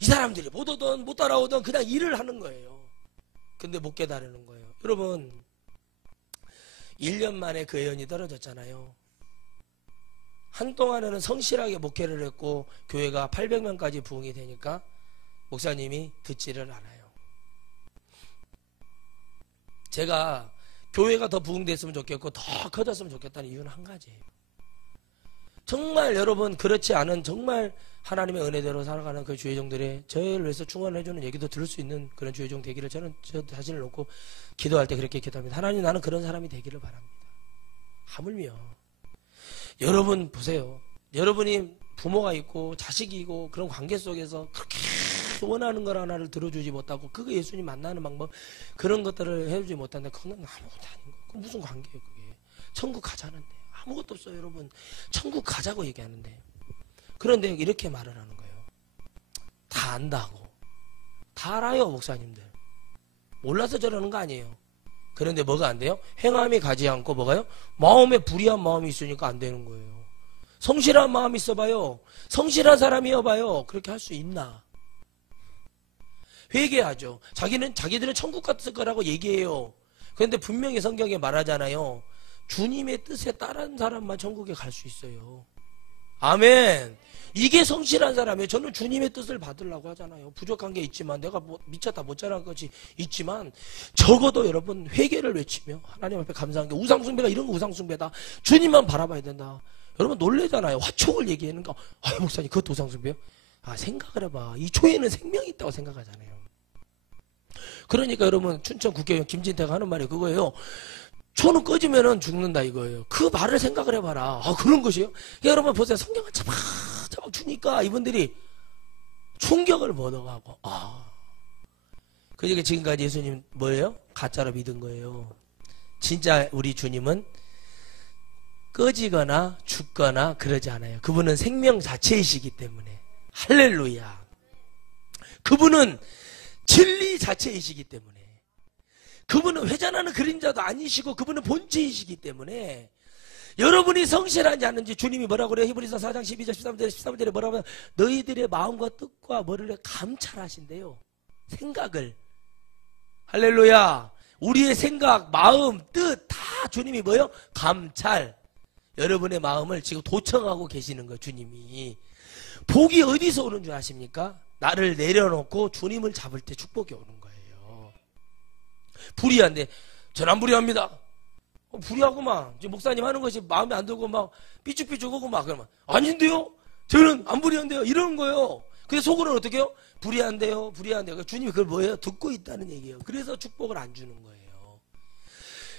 이 사람들이 못 오든 못 따라오든 그냥 일을 하는 거예요. 근데 못 깨달으는 거예요. 여러분 1년 만에 그 예언이 떨어졌잖아요. 한동안에는 성실하게 목회를 했고 교회가 800명까지 부흥이 되니까 목사님이 듣지를 않아요. 제가 교회가 더 부흥됐으면 좋겠고 더 커졌으면 좋겠다는 이유는 한 가지예요. 정말 여러분 그렇지 않은, 정말 하나님의 은혜대로 살아가는 그 주의종들의 저를 위해서 충원해주는 얘기도 들을 수 있는 그런 주의종 되기를 저는 저 자신을 놓고 기도할 때 그렇게 기도합니다. 하나님, 나는 그런 사람이 되기를 바랍니다. 하물며 여러분 보세요. 여러분이 부모가 있고 자식이 있고 그런 관계 속에서 그렇게 원하는 걸 하나를 들어주지 못하고, 그거 예수님 만나는 방법, 그런 것들을 해주지 못한다. 그건 아무것도 아닌 거예요. 그 무슨 관계예요 그게. 천국 가자는데 아무것도 없어요. 여러분 천국 가자고 얘기하는데. 그런데 이렇게 말을 하는 거예요. 다 안다고. 다 알아요, 목사님들. 몰라서 저러는 거 아니에요. 그런데 뭐가 안 돼요? 행함이 가지 않고 뭐가요? 마음에 불의한 마음이 있으니까 안 되는 거예요. 성실한 마음이 있어봐요. 성실한 사람이어봐요. 그렇게 할 수 있나? 회개하죠. 자기들은 천국 갔을 거라고 얘기해요. 그런데 분명히 성경에 말하잖아요. 주님의 뜻에 따른 사람만 천국에 갈 수 있어요. 아멘. 이게 성실한 사람이에요. 저는 주님의 뜻을 받으려고 하잖아요. 부족한 게 있지만, 내가 미쳤다 못 자란 것이 있지만, 적어도 여러분 회개를 외치며 하나님 앞에 감사한 게, 우상숭배가 이런 거 우상숭배다. 주님만 바라봐야 된다. 여러분 놀래잖아요. 화촉을 얘기하는 거. 아, 목사님 그것도 우상숭배요? 아, 생각을 해봐. 이 초에는 생명이 있다고 생각하잖아요. 그러니까 여러분 춘천 국회의원 김진태가 하는 말이 그거예요. 초는 꺼지면은 죽는다 이거예요. 그 말을 생각을 해봐라. 아, 그런 것이에요? 여러분 보세요. 성경을 차박차박 주니까 이분들이 충격을 못 얻어가고, 그러니까 지금까지 예수님 뭐예요? 가짜로 믿은 거예요. 진짜 우리 주님은 꺼지거나 죽거나 그러지 않아요. 그분은 생명 자체이시기 때문에. 할렐루야. 그분은 진리 자체이시기 때문에. 그분은 회전하는 그림자도 아니시고 그분은 본체이시기 때문에 여러분이 성실하지 않는지 주님이 뭐라고 그래요? 히브리서 4장 12절 13절에 뭐라고 하면 너희들의 마음과 뜻과 뭐를 감찰하신대요. 생각을. 할렐루야. 우리의 생각, 마음, 뜻 다 주님이 뭐예요? 감찰. 여러분의 마음을 지금 도청하고 계시는 거예요. 주님이. 복이 어디서 오는 줄 아십니까? 나를 내려놓고 주님을 잡을 때 축복이 오는 거예요. 불의한데 전 안 불의합니다. 불의하고만 지금 목사님 하는 것이 마음에 안 들고 막 삐죽삐죽하고 막 그러면 아닌데요? 저는 안 불의한데요? 이러는 거예요. 근데 속으로는 어떻게 해요? 불의한데요? 불의한데요? 그러니까 주님이 그걸 뭐예요? 듣고 있다는 얘기예요. 그래서 축복을 안 주는 거예요.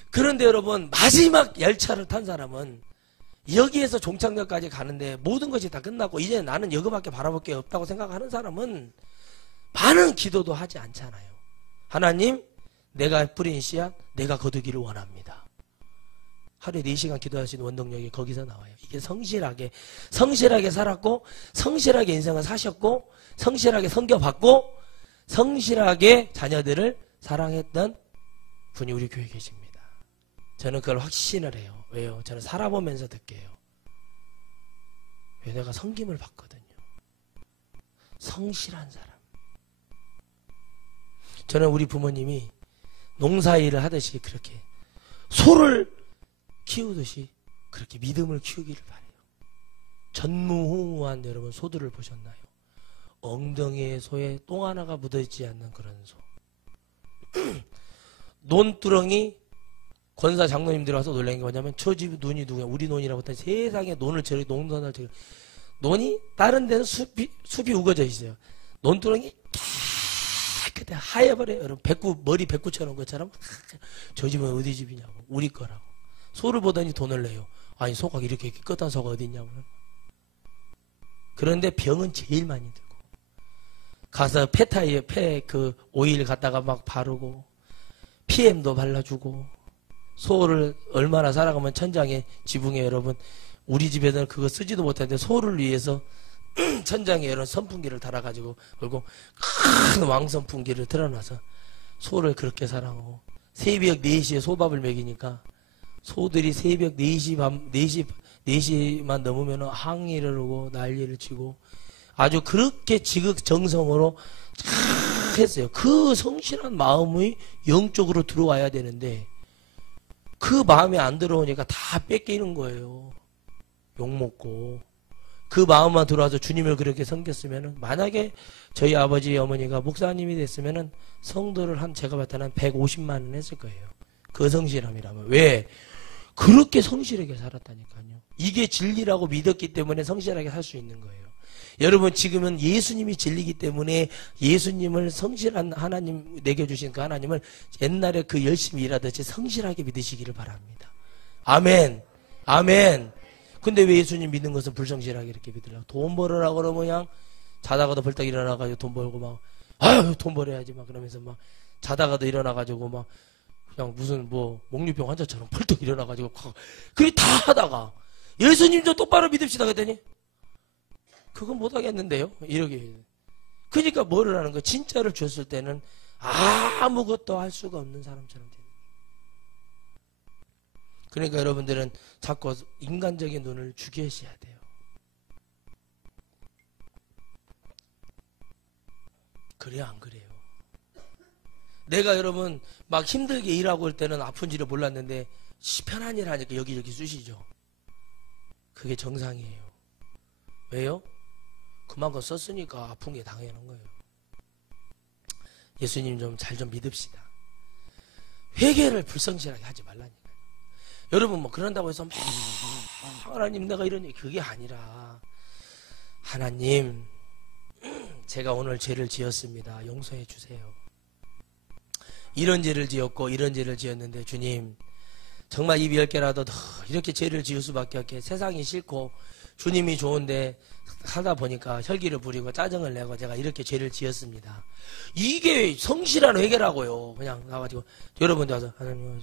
그런데 여러분 마지막 열차를 탄 사람은 여기에서 종착역까지 가는데 모든 것이 다 끝났고 이제 나는 여기밖에 바라볼 게 없다고 생각하는 사람은 많은 기도도 하지 않잖아요. 하나님, 내가 뿌린 씨앗 내가 거두기를 원합니다. 하루에 4시간 기도할 수 있는 원동력이 거기서 나와요. 이게 성실하게 살았고 성실하게 인생을 사셨고 성실하게 섬겨받고 성실하게 자녀들을 사랑했던 분이 우리 교회에 계십니다. 저는 그걸 확신을 해요. 왜요? 저는 살아보면서 느껴요. 왜? 내가 섬김을 받거든요. 성실한 사람. 저는 우리 부모님이 농사일을 하듯이 그렇게 소를 키우듯이 그렇게 믿음을 키우기를 바래요. 전무후무한 여러분 소들을 보셨나요? 엉덩이에 소에 똥 하나가 묻어있지 않는 그런 소. 논두렁이 권사 장로님들 와서 놀란 게 뭐냐면 저 집 논이 누구야? 우리 논이라고 했더니 세상에 논을 저리 농사를 저리 논이 다른 데는 숲이 우거져 있어요. 논두렁이 깨끗해 하얘버려요. 여러분 머리 백구 쳐놓은 것처럼 저 집은 어디 집이냐고. 우리 거라고. 소를 보더니 돈을 내요. 아니 소가 이렇게 깨끗한 소가 어디 있냐고. 그런데 병은 제일 많이 들고 가서 그 오일 갖다가 막 바르고 PM도 발라주고 소를 얼마나 살아가면 천장에 지붕에 여러분 우리 집에는 그거 쓰지도 못하는데 소를 위해서 천장에 이런 선풍기를 달아가지고 그리고 큰 왕선풍기를 틀어놔서 소를 그렇게 사랑하고 새벽 4시에 소밥을 먹이니까 소들이 새벽 4시만 넘으면 항의를 하고 난리를 치고 아주 그렇게 지극정성으로 했어요. 그 성실한 마음이 영적으로 들어와야 되는데 그 마음이 안 들어오니까 다 뺏기는 거예요. 욕먹고. 그 마음만 들어와서 주님을 그렇게 섬겼으면 만약에 저희 아버지 어머니가 목사님이 됐으면 성도를 제가 봤을 때는 150만 원 했을 거예요. 그 성실함이라면. 왜? 그렇게 성실하게 살았다니까요. 이게 진리라고 믿었기 때문에 성실하게 살 수 있는 거예요. 여러분 지금은 예수님이 진리기 때문에 예수님을 성실한 하나님 내게 주신 그 하나님을 옛날에 그 열심히 일하듯이 성실하게 믿으시기를 바랍니다. 아멘. 아멘. 근데 왜 예수님 믿는 것은 불성실하게 이렇게 믿으려고? 돈 벌으라고 그러면 그냥 자다가도 벌떡 일어나가지고 돈 벌고 막 아유 돈 벌어야지 막 그러면서 막 자다가도 일어나가지고 막 그냥 무슨 뭐 목류병 환자처럼 벌떡 일어나가지고 그게 다 하다가 예수님 좀 똑바로 믿읍시다 그랬더니 그건 못하겠는데요. 이렇게 그러니까 뭐를 하는 거야? 진짜를 줬을 때는 아무것도 할 수가 없는 사람처럼 되는 거예요. 그러니까 여러분들은 자꾸 인간적인 눈을 죽이셔야 돼요. 그래요, 안 그래요? 내가 여러분 막 힘들게 일하고 올 때는 아픈지를 몰랐는데 편한 일 하니까 여기저기 쑤시죠. 그게 정상이에요. 왜요? 그만큼 썼으니까 아픈 게 당연한 거예요. 예수님 좀 잘 좀 믿읍시다. 회개를 불성실하게 하지 말라니까요. 여러분 뭐 그런다고 해서 막 하나님 내가 이런 얘기, 그게 아니라 하나님 제가 오늘 죄를 지었습니다. 용서해 주세요. 이런 죄를 지었고 이런 죄를 지었는데 주님 정말 입이 10개라도 더 이렇게 죄를 지을 수밖에 없게 세상이 싫고 주님이 좋은데 하다 보니까 혈기를 부리고 짜증을 내고 제가 이렇게 죄를 지었습니다. 이게 성실한 회개라고요. 그냥 나가지고 여러분들 와서 하나님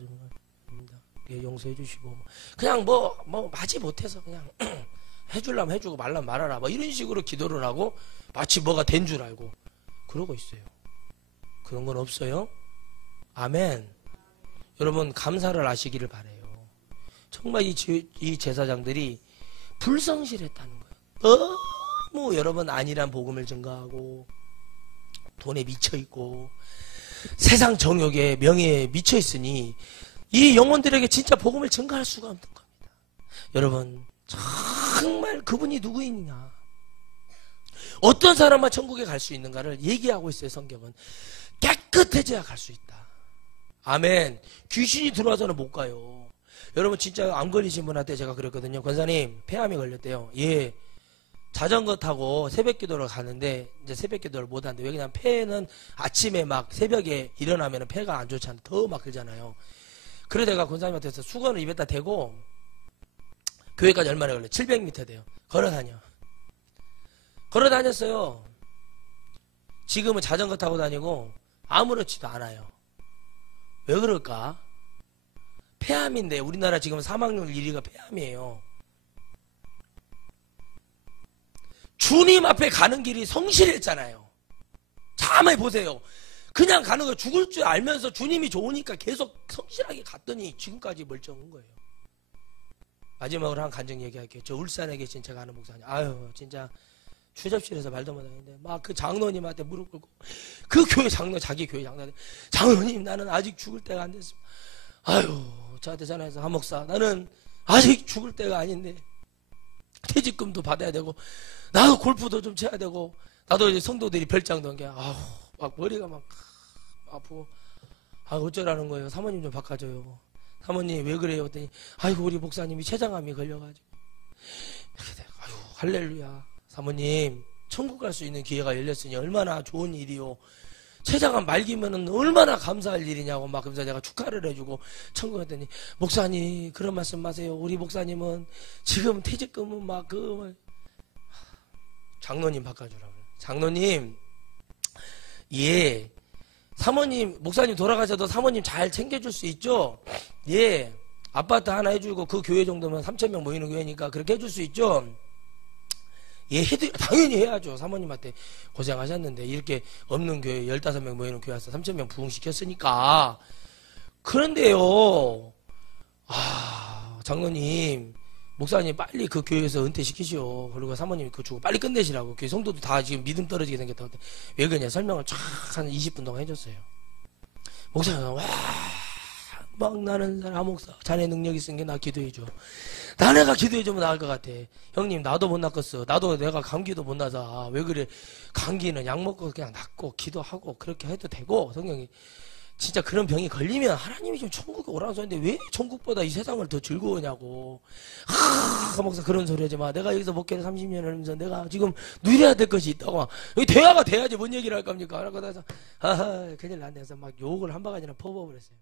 용서해 주시고 그냥 뭐 마지 못해서 그냥 해주려면 해주고 말라면 말아라 뭐 이런 식으로 기도를 하고 마치 뭐가 된 줄 알고 그러고 있어요. 그런 건 없어요. 아멘. 여러분 감사를 하시기를 바라요. 정말 이 제사장들이 불성실했다는 거예요. 너무 여러분 안일한 복음을 증거하고 돈에 미쳐있고 세상 정욕에 명예에 미쳐있으니 이 영혼들에게 진짜 복음을 증거할 수가 없는 겁니다. 여러분 정말 그분이 누구이냐, 어떤 사람만 천국에 갈 수 있는가를 얘기하고 있어요. 성경은 깨끗해져야 갈 수 있다. 아멘. 귀신이 들어와서는 못 가요. 여러분 진짜 암 걸리신 분한테 제가 그랬거든요. 권사님 폐암이 걸렸대요. 예. 자전거 타고 새벽기도를 가는데 이제 새벽기도를 못 하는데 왜냐면 폐는 아침에 막 새벽에 일어나면 폐가 안 좋잖아요. 더 막 그러잖아요. 그래서 내가 권사님한테 수건을 입에다 대고 교회까지 얼마나 걸려요? 700m 돼요. 걸어 다녔어요. 지금은 자전거 타고 다니고 아무렇지도 않아요. 왜 그럴까? 폐암인데 우리나라 지금 사망률 1위가 폐암이에요. 주님 앞에 가는 길이 성실했잖아요. 가만히 보세요. 그냥 가는 거 죽을 줄 알면서 주님이 좋으니까 계속 성실하게 갔더니 지금까지 멀쩡한 거예요. 마지막으로 한 간증 얘기할게요. 저 울산에 계신 제가 아는 목사님, 아유 진짜 추접실에서 말도 못하는데 막 그 장로님한테 무릎 꿇고 그 교회 장로, 자기 교회 장로한테 장로님 나는 아직 죽을 때가 안 됐습니다. 아유 저한테 전화해서 한 목사 나는 아직 죽을 때가 아닌데 퇴직금도 받아야 되고 나도 골프도 좀 쳐야 되고 나도 이제 성도들이 별장 넣은 게 아우 막 머리가 막 아프고 아 어쩌라는 거예요. 사모님 좀 바꿔줘요. 사모님 왜 그래요? 그랬더니 아이고 우리 목사님이 췌장암이 걸려가지고 이렇게 돼. 아유 할렐루야. 사모님 천국 갈 수 있는 기회가 열렸으니 얼마나 좋은 일이요. 췌장암 말기면은 얼마나 감사할 일이냐고 막 그러면서 내가 축하를 해주고 천국 했더니 목사님 그런 말씀 마세요. 우리 목사님은 지금 퇴직금은 막 장로님 바꿔주라고. 장로님 예 사모님 목사님 돌아가셔도 사모님 잘 챙겨줄 수 있죠? 예 아파트 하나 해주고 그 교회 정도면 3,000명 모이는 교회니까 그렇게 해줄 수 있죠? 예 당연히 해야죠. 사모님한테 고생하셨는데 이렇게 없는 교회 15명 모이는 교회 와서 3,000명 부흥시켰으니까. 그런데요 장로님 목사님 빨리 그 교회에서 은퇴시키시오. 그리고 사모님 그거 주고 빨리 끝내시라고. 교회 성도도 다 지금 믿음 떨어지게 생겼다고. 왜 그러냐 설명을 쫙 한 20분 동안 해줬어요. 목사님 막 나는 사람 목사 자네 능력 있으니까 나 기도해줘. 나네가 기도해주면 나을 것 같아. 형님 나도 못 낫겠어. 나도 내가 감기도 못 나서 왜 그래. 감기는 약 먹고 그냥 낫고 기도하고 그렇게 해도 되고 성경이 진짜 그런 병이 걸리면 하나님이 좀 천국에 오라는 소리인데 왜 천국보다 이 세상을 더 즐거워냐고. 목사 그런 소리 하지 마. 내가 여기서 목회를 30년을 하면서 내가 지금 누려야 될 것이 있다고. 여기 대화가 돼야지 뭔 얘기를 할 겁니까? 그래서 큰일 났네. 그래서 막 욕을 한 바가지나 퍼부어버렸어요.